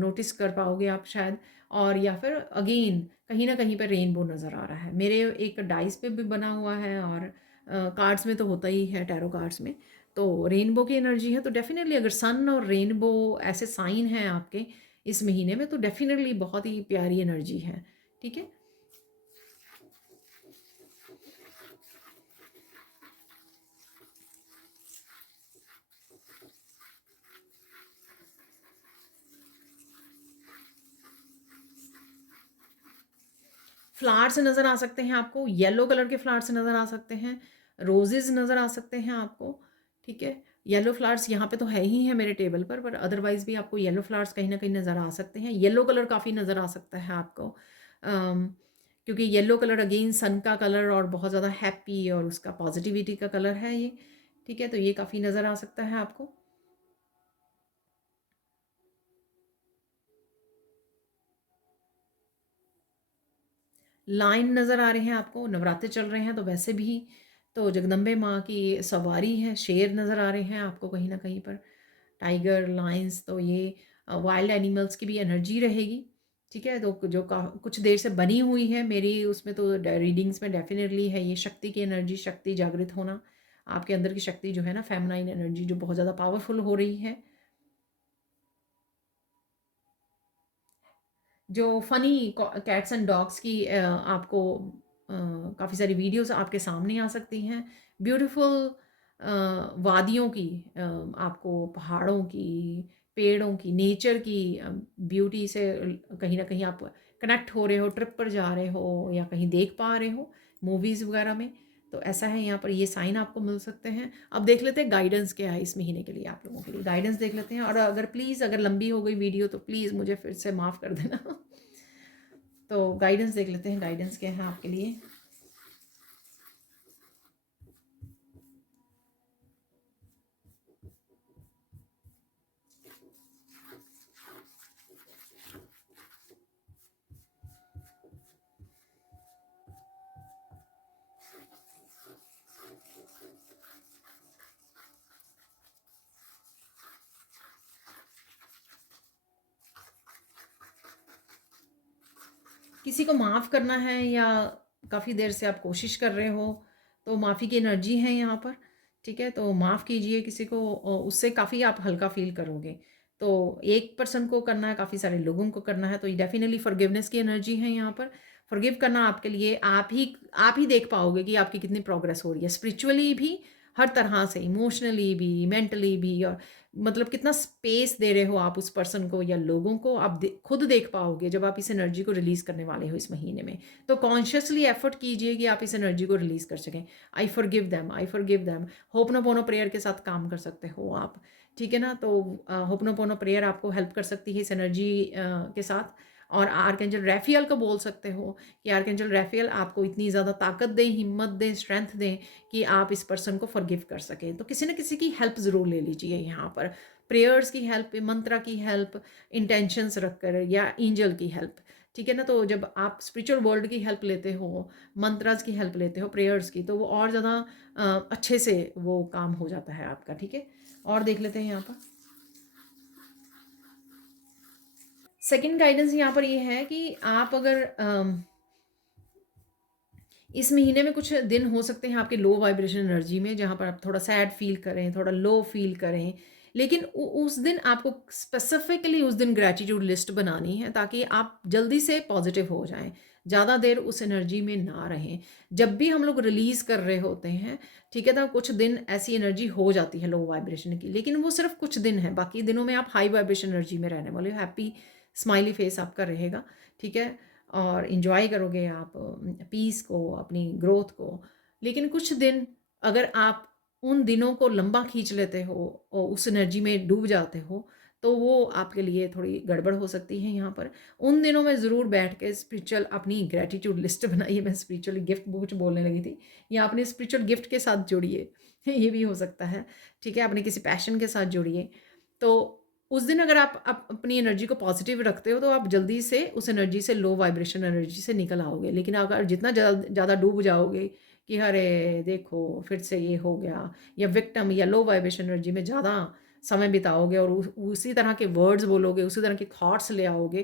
नोटिस कर पाओगे आप शायद, और या फिर अगेन कहीं न कहीं पे रेनबो नज़र आ रहा है। मेरे एक डाइस पे भी बना हुआ है और कार्ड्स में तो होता ही है, टैरो कार्ड्स में। तो रेनबो की एनर्जी है, तो डेफ़िनेटली अगर सन और रेनबो ऐसे साइन हैं आपके इस महीने में, तो डेफ़िनेटली बहुत ही प्यारी एनर्जी है, ठीक है? फ्लावर्स नज़र आ सकते हैं आपको, येलो कलर के फ्लावर्स नज़र आ सकते हैं, रोजेज़ नज़र आ सकते हैं आपको, ठीक है। येलो फ्लावर्स यहाँ पे तो है ही है मेरे टेबल पर अदरवाइज़ भी आपको येलो फ्लावर्स कहीं न कहीं नज़र आ सकते हैं। येलो कलर काफ़ी नज़र आ सकता है आपको क्योंकि येलो कलर अगेन सन का कलर और बहुत ज़्यादा हैप्पी और उसका पॉजिटिविटी का कलर है ये, ठीक है। तो ये काफ़ी नज़र आ सकता है आपको। लाइन नज़र आ रहे हैं आपको, नवरात्रे चल रहे हैं तो वैसे भी तो जगदम्बे माँ की सवारी है, शेर नज़र आ रहे हैं आपको कहीं न कहीं पर, टाइगर, लायंस, तो ये वाइल्ड एनिमल्स की भी एनर्जी रहेगी, ठीक है। तो जो का कुछ देर से बनी हुई है मेरी उसमें तो रीडिंग्स में डेफिनेटली है ये शक्ति की एनर्जी, शक्ति जागृत होना, आपके अंदर की शक्ति जो है ना फेमिनाइन एनर्जी जो बहुत ज़्यादा पावरफुल हो रही है। जो फ़नी कैट्स एंड डॉग्स की आपको काफ़ी सारी वीडियोस आपके सामने आ सकती हैं। ब्यूटीफुल वादियों की आपको पहाड़ों की, पेड़ों की, नेचर की ब्यूटी से कहीं न कहीं आप कनेक्ट हो रहे हो, ट्रिप पर जा रहे हो या कहीं देख पा रहे हो मूवीज़ वगैरह में। तो ऐसा है यहाँ पर ये साइन आपको मिल सकते हैं। अब देख लेते हैं गाइडेंस क्या है इस महीने के लिए आप लोगों के लिए। गाइडेंस देख लेते हैं और अगर प्लीज़ अगर लंबी हो गई वीडियो तो प्लीज़ मुझे फिर से माफ़ कर देना। तो गाइडेंस देख लेते हैं गाइडेंस क्या है आपके लिए। किसी को माफ़ करना है या काफ़ी देर से आप कोशिश कर रहे हो तो माफ़ी की एनर्जी है यहाँ पर, ठीक है। तो माफ़ कीजिए किसी को उससे काफ़ी आप हल्का फील करोगे। तो एक पर्सन को करना है, काफ़ी सारे लोगों को करना है, तो ये डेफिनेटली फॉरगिवनेस की एनर्जी है यहाँ पर। फॉरगिव करना आपके लिए आप ही देख पाओगे कि आपकी कितनी प्रोग्रेस हो रही है स्पिरिचुअली भी, हर तरह से, इमोशनली भी, मेंटली भी, और मतलब कितना स्पेस दे रहे हो आप उस पर्सन को या लोगों को आप खुद देख पाओगे जब आप इस एनर्जी को रिलीज़ करने वाले हो इस महीने में। तो कॉन्शियसली एफर्ट कीजिए कि आप इस एनर्जी को रिलीज़ कर सकें। I forgive them, I forgive them. Ho'oponopono prayer के साथ काम कर सकते हो आप, ठीक है ना। तो होपनोपोनो प्रेयर आपको हेल्प कर सकती है इस एनर्जी के साथ। और आर्कएंजल रैफियल को बोल सकते हो कि आर्कएंजल रैफियल आपको इतनी ज़्यादा ताकत दें, हिम्मत दें, स्ट्रेंथ दें कि आप इस पर्सन को फॉरगिव कर सकें। तो किसी न किसी की हेल्प ज़रूर ले लीजिए यहाँ पर, प्रेयर्स की हेल्प, मंत्रा की हेल्प, इंटेंशंस रखकर, या एंजल की हेल्प, ठीक है ना। तो जब आप स्पिरिचुअल वर्ल्ड की हेल्प लेते हो, मंत्रास की हेल्प लेते हो, प्रेयर्स की, तो वो और ज़्यादा अच्छे से वो काम हो जाता है आपका, ठीक है। और देख लेते हैं यहाँ पर सेकंड गाइडेंस यहाँ पर ये है कि आप अगर इस महीने में कुछ दिन हो सकते हैं आपके लो वाइब्रेशन एनर्जी में जहाँ पर आप थोड़ा सैड फील करें, थोड़ा लो फील करें, लेकिन उस दिन आपको स्पेसिफिकली उस दिन ग्रैटिट्यूड लिस्ट बनानी है ताकि आप जल्दी से पॉजिटिव हो जाएं, ज़्यादा देर उस एनर्जी में ना रहें। जब भी हम लोग रिलीज़ कर रहे होते हैं, ठीक है, तो कुछ दिन ऐसी एनर्जी हो जाती है लो वाइब्रेशन की, लेकिन वो सिर्फ कुछ दिन है, बाकी दिनों में आप हाई वाइब्रेशन एनर्जी में रहने वाले हो, हैप्पी स्माइली फेस आपका रहेगा, ठीक है। और इन्जॉय करोगे आप पीस को, अपनी ग्रोथ को। लेकिन कुछ दिन अगर आप उन दिनों को लंबा खींच लेते हो और उस एनर्जी में डूब जाते हो तो वो आपके लिए थोड़ी गड़बड़ हो सकती है यहाँ पर। उन दिनों में ज़रूर बैठ के स्पिरिचुअल अपनी ग्रेटिट्यूड लिस्ट बनाइए। मैं स्पिरिचुअल गिफ्ट कुछ बोलने लगी थी, या अपने स्पिरिचुअल गिफ्ट के साथ जुड़िए। ये भी हो सकता है, ठीक है। अपने किसी पैशन के साथ जुड़िए। तो उस दिन अगर आप अपनी एनर्जी को पॉजिटिव रखते हो तो आप जल्दी से उस एनर्जी से, लो वाइब्रेशन एनर्जी से निकल आओगे। लेकिन अगर जितना ज़्यादा डूब जाओगे कि अरे देखो फिर से ये हो गया, या विक्टिम या लो वाइब्रेशन एनर्जी में ज़्यादा समय बिताओगे और उसी तरह के वर्ड्स बोलोगे, उसी तरह के थॉट्स ले आओगे,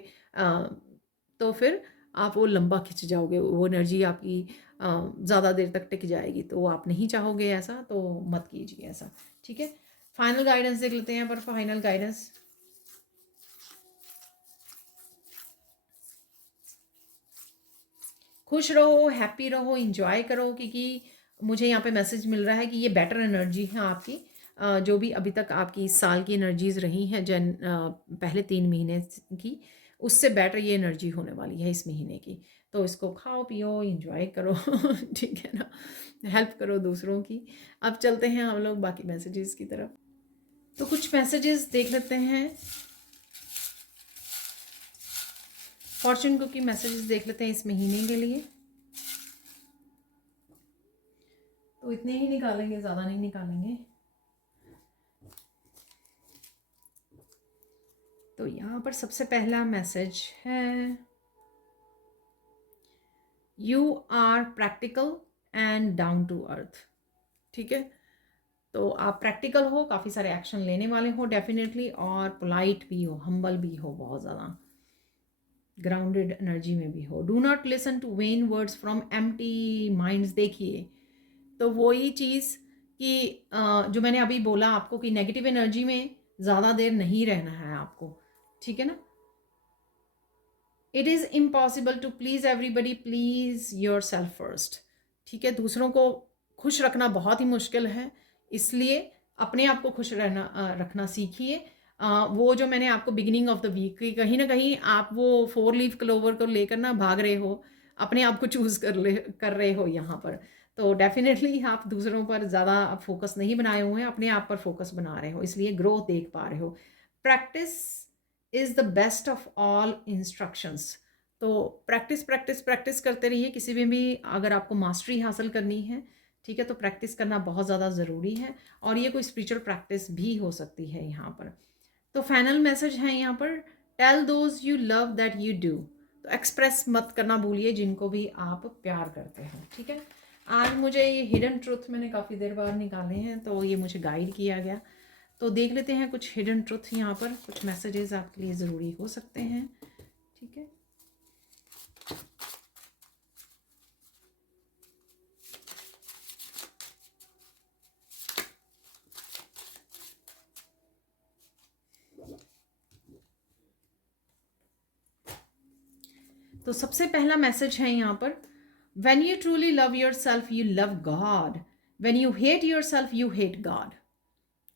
तो फिर आप वो लंबा खिंच जाओगे, वो एनर्जी आपकी ज़्यादा देर तक टिक जाएगी। तो आप नहीं चाहोगे ऐसा, तो मत कीजिए ऐसा, ठीक है। फाइनल गाइडेंस देख लेते हैं यहाँ पर। फाइनल गाइडेंस, खुश रहो, हैप्पी रहो, इंजॉय करो, क्योंकि मुझे यहाँ पे मैसेज मिल रहा है कि ये बेटर एनर्जी है आपकी। जो भी अभी तक आपकी इस साल की एनर्जीज रही हैं पहले 3 महीने की, उससे बेटर ये एनर्जी होने वाली है इस महीने की। तो इसको खाओ पियो एंजॉय करो ठीक है ना, हेल्प करो दूसरों की। अब चलते हैं हम लोग बाकी मैसेजेस की तरफ। तो कुछ मैसेजेस देख लेते हैं, फॉर्चून कुकी मैसेजेस देख लेते हैं इस महीने के लिए। तो इतने ही निकालेंगे, ज़्यादा नहीं निकालेंगे। तो यहाँ पर सबसे पहला मैसेज है, you are practical and down to earth. ठीक है, तो आप प्रैक्टिकल हो, काफ़ी सारे एक्शन लेने वाले हो डेफिनेटली, और पोलाइट भी हो, हम्बल भी हो, बहुत ज़्यादा ग्राउंडेड एनर्जी में भी हो। Do not listen to vain words from empty minds. देखिए, तो वही चीज़ कि जो मैंने अभी बोला आपको कि नेगेटिव एनर्जी में ज़्यादा देर नहीं रहना है आपको, ठीक है ना। It is impossible to please everybody, please yourself first. ठीक है, दूसरों को खुश रखना बहुत ही मुश्किल है, इसलिए अपने आप को खुश रखना सीखिए। वो जो मैंने आपको बिगिनिंग ऑफ द वीक की, कहीं ना कहीं आप वो 4 लीफ क्लोवर को लेकर ना भाग रहे हो, अपने आप को चूज़ कर रहे हो यहाँ पर। तो डेफिनेटली आप दूसरों पर ज़्यादा फोकस नहीं बनाए हुए हैं, अपने आप पर फोकस बना रहे हो, इसलिए ग्रोथ देख पा रहे हो। Practice is the best of all instructions. तो प्रैक्टिस प्रैक्टिस प्रैक्टिस करते रहिए, किसी भी अगर आपको मास्टरी हासिल करनी है, ठीक है, तो प्रैक्टिस करना बहुत ज़्यादा ज़रूरी है, और ये कोई स्पिरिचुअल प्रैक्टिस भी हो सकती है यहाँ पर। तो फाइनल मैसेज है यहाँ पर, tell those you love that you do. तो एक्सप्रेस मत करना भूलिए जिनको भी आप प्यार करते हो। ठीक है, आज मुझे ये हिडन ट्रुथ मैंने काफ़ी देर बाद निकाले हैं, तो ये मुझे गाइड किया गया। तो देख लेते हैं कुछ हिडन ट्रुथ, यहाँ पर कुछ मैसेजेस आपके लिए ज़रूरी हो सकते हैं। ठीक है, तो सबसे पहला मैसेज है यहाँ पर, when you truly love your self you love God, when you hate your self you hate God.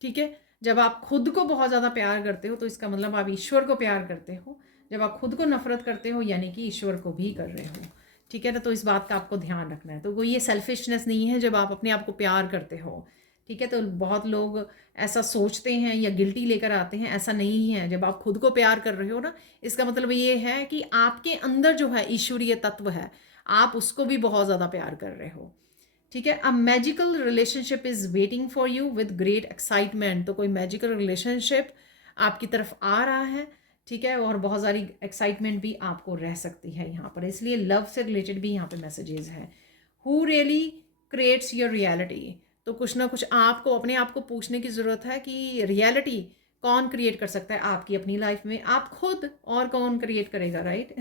ठीक है, जब आप खुद को बहुत ज़्यादा प्यार करते हो तो इसका मतलब आप ईश्वर को प्यार करते हो। जब आप खुद को नफरत करते हो यानी कि ईश्वर को भी कर रहे हो। ठीक है ना, तो इस बात का आपको ध्यान रखना है। तो कोई ये सेल्फिशनेस नहीं है जब आप अपने आप को प्यार करते हो। ठीक है, तो बहुत लोग ऐसा सोचते हैं या गिल्टी लेकर आते हैं, ऐसा नहीं है। जब आप खुद को प्यार कर रहे हो ना, इसका मतलब ये है कि आपके अंदर जो है ईश्वरीय तत्व है, आप उसको भी बहुत ज़्यादा प्यार कर रहे हो। ठीक है, a magical relationship is waiting for you with great excitement. तो कोई मैजिकल रिलेशनशिप आपकी तरफ आ रहा है, ठीक है, और बहुत सारी एक्साइटमेंट भी आपको रह सकती है यहाँ पर, इसलिए लव से रिलेटेड भी यहाँ पे मैसेजेस हैं। Who really creates your reality. तो कुछ ना कुछ आपको अपने आप को पूछने की ज़रूरत है कि रियलिटी कौन क्रिएट कर सकता है आपकी अपनी लाइफ में, आप खुद, और कौन क्रिएट करेगा, right.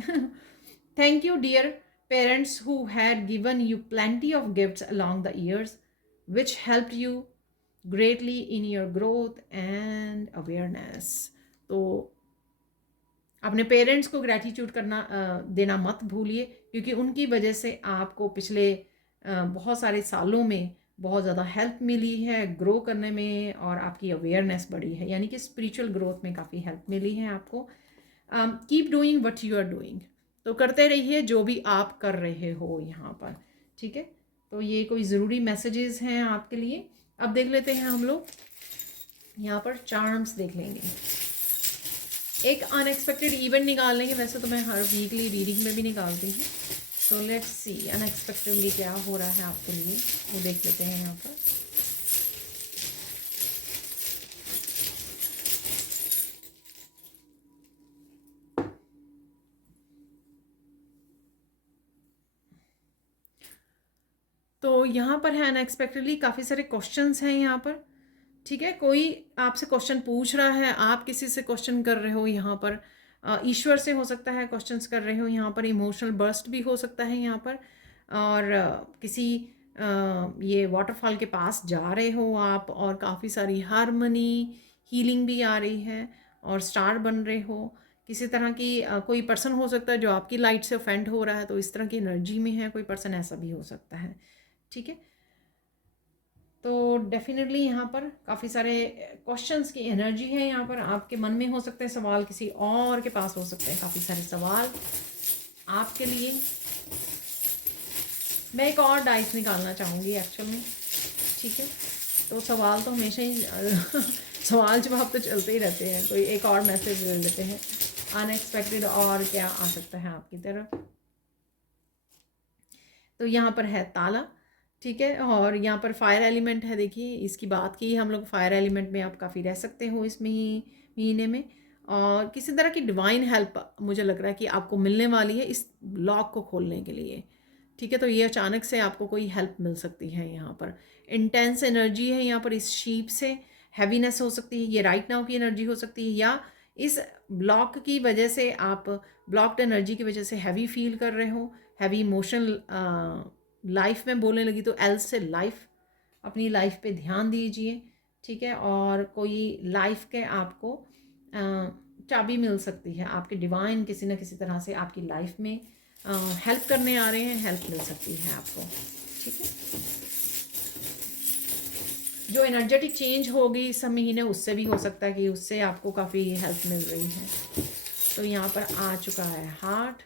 Thank you dear parents who had given you plenty of gifts along the years, which helped you greatly in your growth and awareness. तो अपने पेरेंट्स को ग्रैटिट्यूड करना देना मत भूलिए, क्योंकि उनकी वजह से आपको पिछले बहुत सारे सालों में बहुत ज़्यादा हेल्प मिली है ग्रो करने में, और आपकी अवेयरनेस बढ़ी है, यानी कि स्पिरिचुअल ग्रोथ में काफ़ी हेल्प मिली है आपको। Keep doing what you are doing. तो करते रहिए जो भी आप कर रहे हो यहाँ पर। ठीक है, तो ये कोई ज़रूरी मैसेजेस हैं आपके लिए। अब देख लेते हैं हम लोग यहाँ पर चार्म्स देख लेंगे, एक अनएक्सपेक्टेड इवेंट निकाल लेंगे। वैसे तो मैं हर वीकली रीडिंग में भी निकालती हूँ, तो लेट्स सी अनएक्सपेक्टेडली क्या हो रहा है आपके लिए, वो देख लेते हैं यहाँ पर। तो यहाँ पर है अनएक्सपेक्टेडली काफ़ी सारे क्वेश्चंस हैं यहाँ पर। ठीक है, कोई आपसे क्वेश्चन पूछ रहा है, आप किसी से क्वेश्चन कर रहे हो यहाँ पर, ईश्वर से हो सकता है क्वेश्चंस कर रहे हो यहाँ पर, इमोशनल बर्स्ट भी हो सकता है यहाँ पर, और किसी ये वाटरफॉल के पास जा रहे हो आप, और काफ़ी सारी हारमनी हीलिंग भी आ रही है, और स्टार बन रहे हो। किसी तरह की कोई पर्सन हो सकता है जो आपकी लाइट से ऑफेंड हो रहा है, तो इस तरह की एनर्जी में है कोई पर्सन, ऐसा भी हो सकता है। ठीक है, तो डेफिनेटली यहाँ पर काफ़ी सारे क्वेश्चंस की एनर्जी है यहाँ पर। आपके मन में हो सकते हैं सवाल, किसी और के पास हो सकते हैं काफ़ी सारे सवाल आपके लिए। मैं एक और डाइस निकालना चाहूँगी एक्चुअल में, ठीक है। तो सवाल तो हमेशा ही सवाल जवाब तो चलते ही रहते हैं। कोई एक और मैसेज ले लेते हैं, अनएक्सपेक्टेड और क्या आ सकता है आपकी तरफ। तो यहाँ पर है ताला, ठीक है, और यहाँ पर फायर एलिमेंट है। देखिए इसकी बात की हम लोग, फायर एलिमेंट में आप काफ़ी रह सकते हो इस महीने में, और किसी तरह की डिवाइन हेल्प मुझे लग रहा है कि आपको मिलने वाली है इस लॉक को खोलने के लिए, ठीक है। तो ये अचानक से आपको कोई हेल्प मिल सकती है। यहाँ पर इंटेंस एनर्जी है, यहाँ पर इस शीप से हैवीनेस हो सकती है, ये राइट नाउ की एनर्जी हो सकती है, या इस ब्लॉक की वजह से आप ब्लॉक्ड एनर्जी की वजह से हैवी फील कर रहे हो, हैवी इमोशनल लाइफ में बोलने लगी। तो एल से लाइफ, अपनी लाइफ पे ध्यान दीजिए, ठीक है। और कोई लाइफ के आपको चाबी मिल सकती है, आपके डिवाइन किसी न किसी तरह से आपकी लाइफ में हेल्प करने आ रहे हैं, हेल्प मिल सकती है आपको, ठीक है। जो एनर्जेटिक चेंज होगी इस महीने, उससे भी हो सकता है कि उससे आपको काफ़ी हेल्प मिल रही है। तो यहाँ पर आ चुका है हार्ट।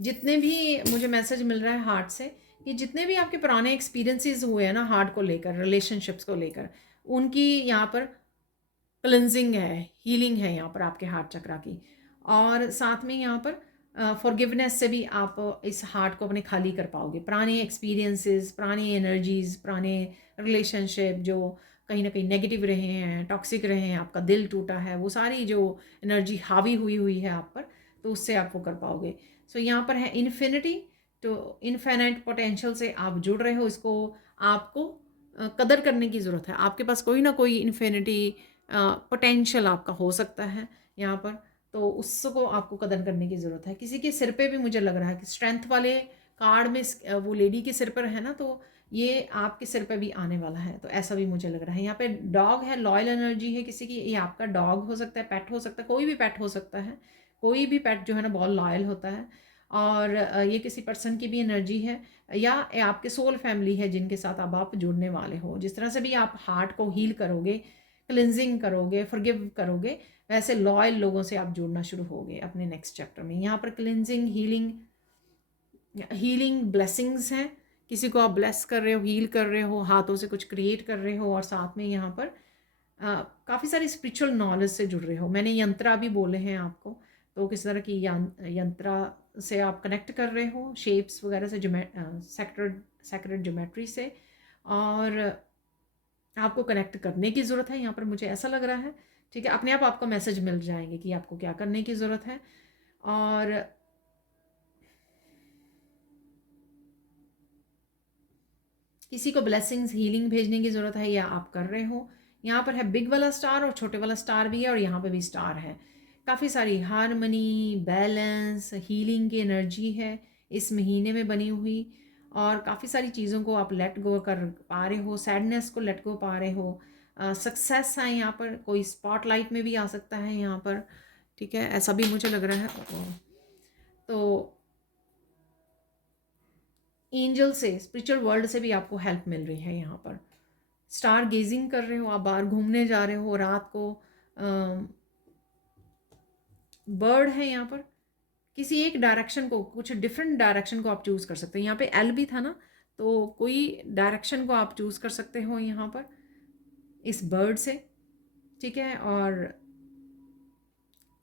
जितने भी मुझे मैसेज मिल रहा है हार्ट से, कि जितने भी आपके पुराने एक्सपीरियंसेस हुए हैं ना हार्ट को लेकर, रिलेशनशिप्स को लेकर, उनकी यहाँ पर क्लिनजिंग है, हीलिंग है यहाँ पर आपके हार्ट चक्रा की। और साथ में यहाँ पर फॉरगिवनेस से भी आप इस हार्ट को अपने खाली कर पाओगे। पुराने एक्सपीरियंसेस, पुरानी एनर्जीज, पुराने रिलेशनशिप जो कहीं ना कहीं नेगेटिव रहे हैं, टॉक्सिक रहे हैं, आपका दिल टूटा है, वो सारी जो एनर्जी हावी हुई हुई है आप पर, तो उससे आप वो कर पाओगे। सो यहाँ पर है इन्फिनिटी, तो इनफाइनाइट पोटेंशियल से आप जुड़ रहे हो। इसको आपको कदर करने की ज़रूरत है। आपके पास कोई ना कोई इन्फिनिटी पोटेंशियल आपका हो सकता है यहाँ पर, तो उसको आपको कदर करने की ज़रूरत है। किसी के सिर पे भी मुझे लग रहा है कि स्ट्रेंथ वाले कार्ड में वो लेडी के सिर पर है ना, तो ये आपके सिर पे भी आने वाला है, तो ऐसा भी मुझे लग रहा है। यहाँ पे डॉग है, लॉयल एनर्जी है किसी की, ये आपका डॉग हो सकता है, पेट हो सकता है, कोई भी पेट हो सकता है। कोई भी पेट जो है ना बहुत लॉयल होता है। और ये किसी पर्सन की भी एनर्जी है, या आपके सोल फैमिली है जिनके साथ अब आप जुड़ने वाले हो। जिस तरह से भी आप हार्ट को हील करोगे, क्लिनजिंग करोगे, फॉरगिव करोगे, वैसे लॉयल लोगों से आप जुड़ना शुरू होगे अपने नेक्स्ट चैप्टर में। यहाँ पर क्लिनजिंग, हीलिंग ब्लेसिंग्स हैं। किसी को आप ब्लेस कर रहे हो, हील कर रहे हो, हाथों से कुछ क्रिएट कर रहे हो, और साथ में यहाँ पर काफ़ी सारी स्पिरिचुअल नॉलेज से जुड़ रहे हो। मैंने यंत्रा भी बोले हैं आपको, तो किस तरह की यंत्रा से आप कनेक्ट कर रहे हो, शेप्स वगैरह से, सैक्रेड ज्योमेट्री से, और आपको कनेक्ट करने की ज़रूरत है। यहाँ पर मुझे ऐसा लग रहा है, ठीक है। अपने आप आपको मैसेज मिल जाएंगे कि आपको क्या करने की ज़रूरत है। और किसी को ब्लेसिंग्स, हीलिंग भेजने की ज़रूरत है, या आप कर रहे हो। यहाँ पर है बिग वाला स्टार और छोटे वाला स्टार भी है, और यहाँ पे भी स्टार है। काफ़ी सारी हारमनी, बैलेंस, हीलिंग की एनर्जी है इस महीने में बनी हुई, और काफ़ी सारी चीज़ों को आप लेट गो कर पा रहे हो, सैडनेस को लेट गो पा रहे हो। सक्सेस है यहाँ पर, कोई स्पॉटलाइट में भी आ सकता है यहाँ पर, ठीक है, ऐसा भी मुझे लग रहा है। तो एंजल से, स्पिरिचुअल वर्ल्ड से भी आपको हेल्प मिल रही है। यहाँ पर स्टार गेजिंग कर रहे हो, आप बाहर घूमने जा रहे हो रात को, बर्ड है यहाँ पर। किसी एक डायरेक्शन को, कुछ डिफरेंट डायरेक्शन को आप चूज़ कर सकते हो। यहाँ पे एल भी था ना, तो कोई डायरेक्शन को आप चूज़ कर सकते हो यहाँ पर इस बर्ड से, ठीक है। और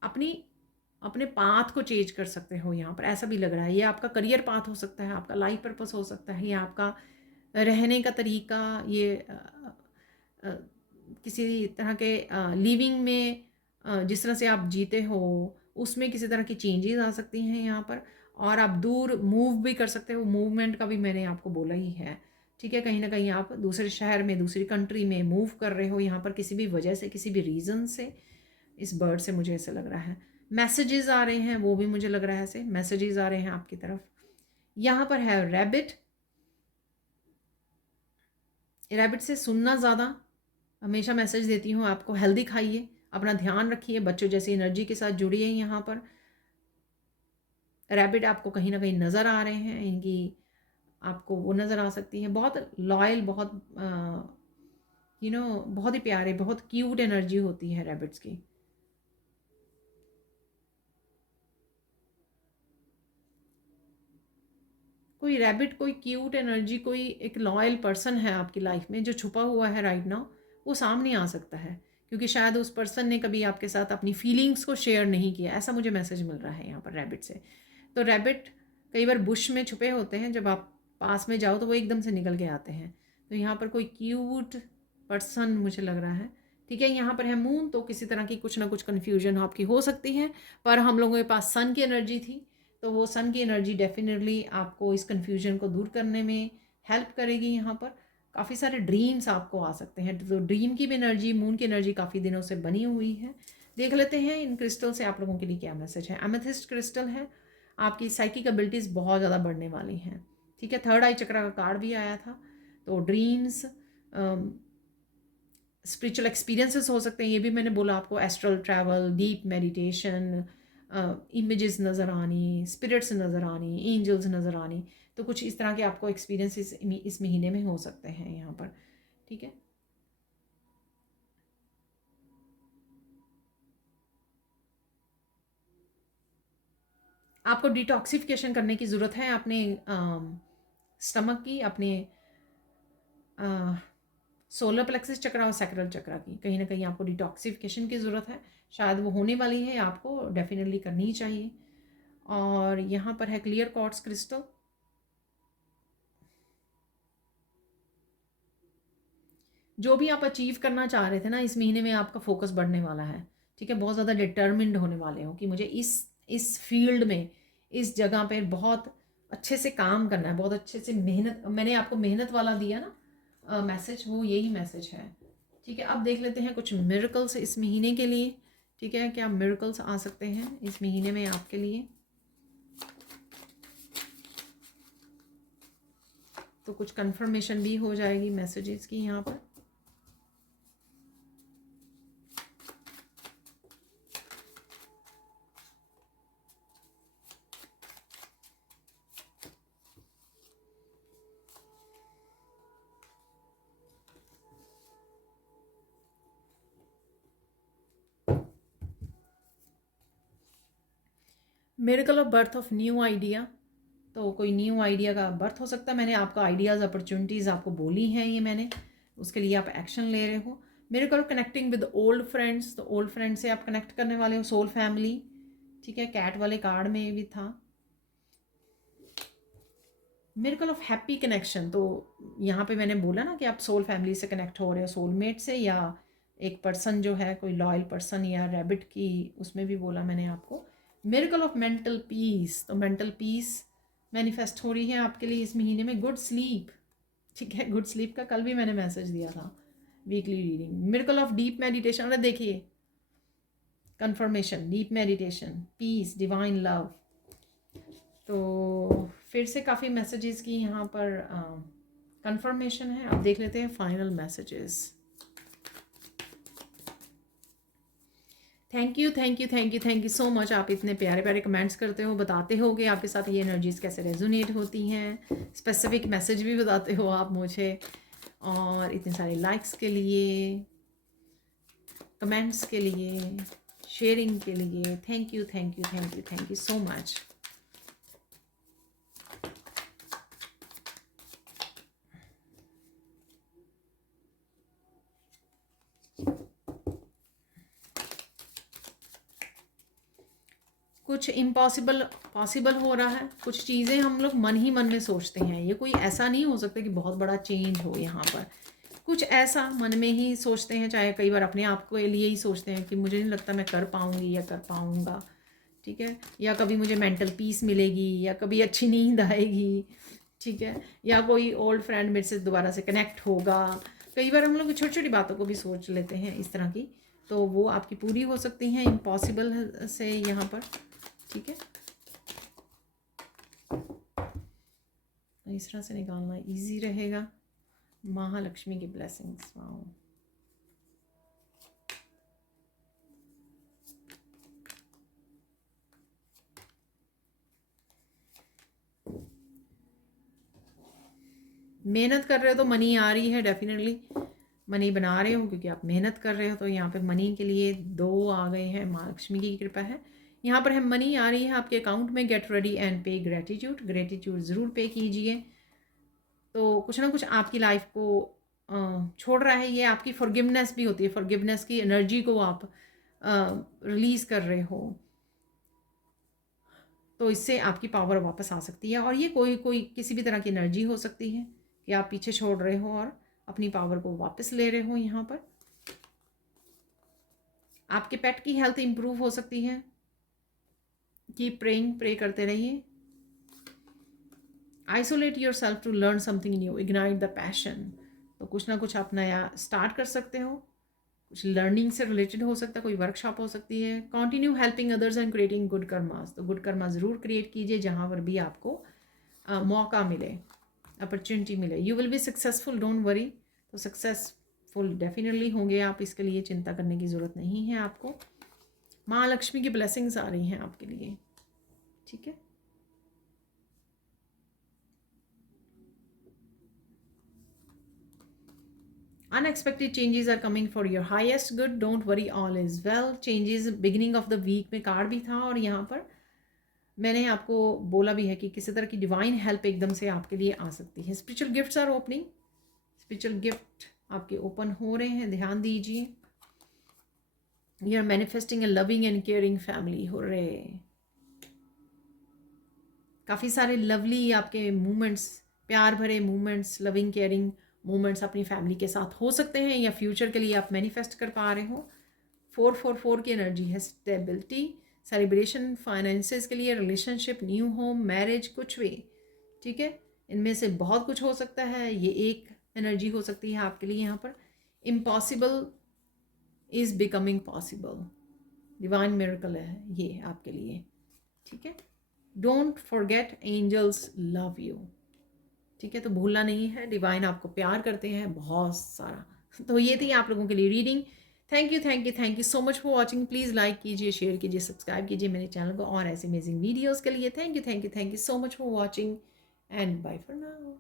अपनी अपने पाथ को चेंज कर सकते हो यहाँ पर, ऐसा भी लग रहा है। ये आपका करियर पाथ हो सकता है, आपका लाइफ पर्पस हो सकता है, ये आपका रहने का तरीका, ये किसी तरह के लिविंग में जिस तरह से आप जीते हो, उसमें किसी तरह की चेंजेस आ सकती हैं यहाँ पर। और आप दूर मूव भी कर सकते हो, मूवमेंट का भी मैंने आपको बोला ही है, ठीक है। कहीं ना कहीं आप दूसरे शहर में, दूसरी कंट्री में मूव कर रहे हो यहाँ पर, किसी भी वजह से, किसी भी रीज़न से। इस बर्ड से मुझे ऐसा लग रहा है मैसेजेस आ रहे हैं, वो भी मुझे लग रहा है ऐसे मैसेजेस आ रहे हैं आपकी तरफ। यहाँ पर है रैबिट। रैबिट से सुनना ज़्यादा, हमेशा मैसेज देती हूँ आपको, हेल्दी खाइए, अपना ध्यान रखिए, बच्चों जैसी एनर्जी के साथ जुड़िए। यहाँ पर रैबिट आपको कहीं ना कहीं नज़र आ रहे हैं, इनकी आपको वो नज़र आ सकती है, बहुत लॉयल, बहुत बहुत ही प्यारे, बहुत क्यूट एनर्जी होती है रैबिट्स की। कोई रैबिट, कोई क्यूट एनर्जी, कोई एक लॉयल पर्सन है आपकी लाइफ में जो छुपा हुआ है राइट नाउ, वो सामने आ सकता है, क्योंकि शायद उस पर्सन ने कभी आपके साथ अपनी फीलिंग्स को शेयर नहीं किया, ऐसा मुझे मैसेज मिल रहा है यहाँ पर रैबिट से। तो रैबिट कई बार बुश में छुपे होते हैं, जब आप पास में जाओ तो वो एकदम से निकल के आते हैं। तो यहाँ पर कोई क्यूट पर्सन मुझे लग रहा है, ठीक है। यहाँ पर है मून, तो किसी तरह की कुछ ना कुछ कन्फ्यूजन आपकी हो सकती है, पर हम लोगों के पास सन की एनर्जी थी, तो वो सन की एनर्जी डेफिनेटली आपको इस कन्फ्यूजन को दूर करने में हेल्प करेगी। यहाँ पर काफ़ी सारे ड्रीम्स आपको आ सकते हैं, तो ड्रीम की भी एनर्जी, मून की एनर्जी काफ़ी दिनों से बनी हुई है। देख लेते हैं इन क्रिस्टल से आप लोगों के लिए क्या मैसेज है। एमेथिस्ट क्रिस्टल है, आपकी साइकिक एबिलिटीज़ बहुत ज़्यादा बढ़ने वाली हैं, ठीक है। थर्ड आई चक्रा का कार्ड भी आया था, तो ड्रीम्स, स्पिरिचुअल एक्सपीरियंसेस हो सकते हैं, ये भी मैंने बोला आपको, astral travel, deep meditation, images नज़र आनी, स्पिरिट्स नज़र आनी, एंजल्स नज़र आनी, तो कुछ इस तरह के आपको एक्सपीरियंसेस इस महीने में हो सकते हैं यहाँ पर, ठीक है। आपको डिटॉक्सिफिकेशन करने की ज़रूरत है अपने स्टमक की, अपने सोलर प्लेक्सिस चक्रा और सैक्रल चक्रा की, कहीं ना कहीं आपको डिटॉक्सिफिकेशन की ज़रूरत है, शायद वो होने वाली है, आपको डेफिनेटली करनी चाहिए। और यहाँ पर है क्लियर क्वार्ट्ज क्रिस्टल, जो भी आप अचीव करना चाह रहे थे ना, इस महीने में आपका फोकस बढ़ने वाला है, ठीक है। बहुत ज़्यादा डिटर्मिन्ड होने वाले हो कि मुझे इस फील्ड में, इस जगह पे बहुत अच्छे से काम करना है, बहुत अच्छे से मेहनत, मैंने आपको मेहनत वाला दिया ना मैसेज, वो यही मैसेज है, ठीक है। अब देख लेते हैं कुछ मिरेकल्स इस महीने के लिए, ठीक है। क्या मिरेकल्स आ सकते हैं इस महीने में आपके लिए, तो कुछ कंफर्मेशन भी हो जाएगी मैसेजेस की यहाँ पर। Miracle of birth of new idea, तो कोई न्यू आइडिया का बर्थ हो सकता है। मैंने आपका आइडियाज़, अपॉर्चुनिटीज़ आपको बोली हैं, ये मैंने, उसके लिए आप एक्शन ले रहे हो। Miracle of connecting with old friends, तो ओल्ड फ्रेंड से आप कनेक्ट करने वाले हो, सोल फैमिली, ठीक है। कैट वाले कार्ड में भी था। मिरेकल ऑफ हैप्पी कनेक्शन, तो यहाँ पे मैंने बोला ना कि आप सोल फैमिली से कनेक्ट हो रहे हो, सोलमेट से, या एक पर्सन जो है कोई लॉयल पर्सन, या रैबिट की, उसमें भी बोला मैंने आपको। मिरेकल ऑफ मेंटल पीस, तो मेंटल पीस मैनिफेस्ट हो रही है आपके लिए इस महीने में। गुड स्लीप, ठीक है, गुड स्लीप का कल भी मैंने मैसेज दिया था, weekly reading. Miracle of deep meditation, अरे देखिए confirmation, deep meditation, peace, divine love, तो फिर से काफ़ी मैसेजेस की यहाँ पर कंफर्मेशन है। अब देख लेते हैं final messages. Thank you thank you thank you thank you so much, आप इतने प्यारे प्यारे कमेंट्स करते हो, बताते हो कि आपके साथ ये एनर्जीज कैसे रेजोनेट होती हैं, स्पेसिफिक मैसेज भी बताते हो आप मुझे, और इतने सारे लाइक्स के लिए, कमेंट्स के लिए, शेयरिंग के लिए, thank you thank you thank you thank you so much. कुछ इम्पॉसिबल पॉसिबल हो रहा है, कुछ चीज़ें हम लोग मन ही मन में सोचते हैं, ये कोई ऐसा नहीं हो सकता कि बहुत बड़ा चेंज हो यहाँ पर, कुछ ऐसा मन में ही सोचते हैं, चाहे कई बार अपने आप के लिए ही सोचते हैं कि मुझे नहीं लगता मैं कर पाऊँगी या कर पाऊँगा, ठीक है, या कभी मुझे मेंटल पीस मिलेगी, या कभी अच्छी नींद आएगी, ठीक है, या कोई ओल्ड फ्रेंड मेरे से दोबारा से कनेक्ट होगा। कई बार हम लोग छोटी छोटी बातों को भी सोच लेते हैं इस तरह की, तो वो आपकी पूरी हो सकती हैं इम्पॉसिबल से यहाँ पर, ठीक है। इस तरह से निकालना इजी रहेगा। महालक्ष्मी की ब्लेसिंग्स, वाओ, मेहनत कर रहे हो तो मनी आ रही है, डेफिनेटली मनी बना रहे हो क्योंकि आप मेहनत कर रहे हो, तो यहाँ पे मनी के लिए 2 आ गए हैं, महालक्ष्मी की कृपा है। यहाँ पर है मनी आ रही है आपके अकाउंट में। गेट रेडी एंड पे ग्रेटिट्यूड, ग्रेटिट्यूड ज़रूर पे कीजिए। तो कुछ ना कुछ आपकी लाइफ को छोड़ रहा है। ये आपकी फॉरगिवनेस भी होती है, फॉरगिवनेस की एनर्जी को आप रिलीज़ कर रहे हो, तो इससे आपकी पावर वापस आ सकती है। और ये कोई किसी भी तरह की एनर्जी हो सकती है कि आप पीछे छोड़ रहे हो और अपनी पावर को वापस ले रहे हो। यहाँ पर आपके पेट की हेल्थ इंप्रूव हो सकती है। कीप प्रेइंग, प्रे करते रहिए। Isolate yourself to learn something new, ignite the passion. तो कुछ ना कुछ आप नया स्टार्ट कर सकते हो, कुछ लर्निंग से रिलेटेड हो सकता है, कोई वर्कशॉप हो सकती है। Continue helping others and creating good karmas, तो गुड कर्मा ज़रूर क्रिएट कीजिए जहाँ पर भी आपको मौका मिले, अपॉर्चुनिटी मिले। You will be successful, don't worry. तो सक्सेसफुल डेफिनेटली होंगे आप, इसके लिए चिंता करने की ज़रूरत नहीं है आपको। माँ लक्ष्मी की ब्लेसिंग्स आ रही हैं आपके लिए, ठीक है। Unexpected changes are coming for your highest good. Don't worry, all is well. Changes beginning of the week में कार्ड भी था, और यहाँ पर मैंने आपको बोला भी है कि किसी तरह की डिवाइन हेल्प एकदम से आपके लिए आ सकती है। Spiritual gifts are opening, spiritual gift आपके ओपन हो रहे हैं, ध्यान दीजिए। You are manifesting a loving and caring family, हो रहे काफ़ी सारे लवली आपके मूवमेंट्स, प्यार भरे मूवमेंट्स, लविंग केयरिंग मूवमेंट्स अपनी फैमिली के साथ हो सकते हैं, या फ्यूचर के लिए आप मैनिफेस्ट कर पा रहे हो। 444 की एनर्जी है, स्टेबिलिटी, सेलिब्रेशन, फाइनेंसेस के लिए, रिलेशनशिप, न्यू होम, मैरिज, कुछ भी, ठीक है। इनमें से बहुत कुछ हो सकता है। ये एक एनर्जी हो सकती है आपके लिए। यहाँ पर impossible is becoming possible, divine miracle है ये आपके लिए, ठीक है। Don't forget angels love you, ठीक है। तो भूलना नहीं है, डिवाइन आपको प्यार करते हैं बहुत सारा। तो ये थी आप लोगों के लिए reading. Thank you thank you thank you so much for watching. Please like कीजिए, शेयर कीजिए, सब्सक्राइब कीजिए मेरे चैनल को और ऐसे अमेजिंग वीडियोज़ के लिए। Thank you so much for watching and bye for now.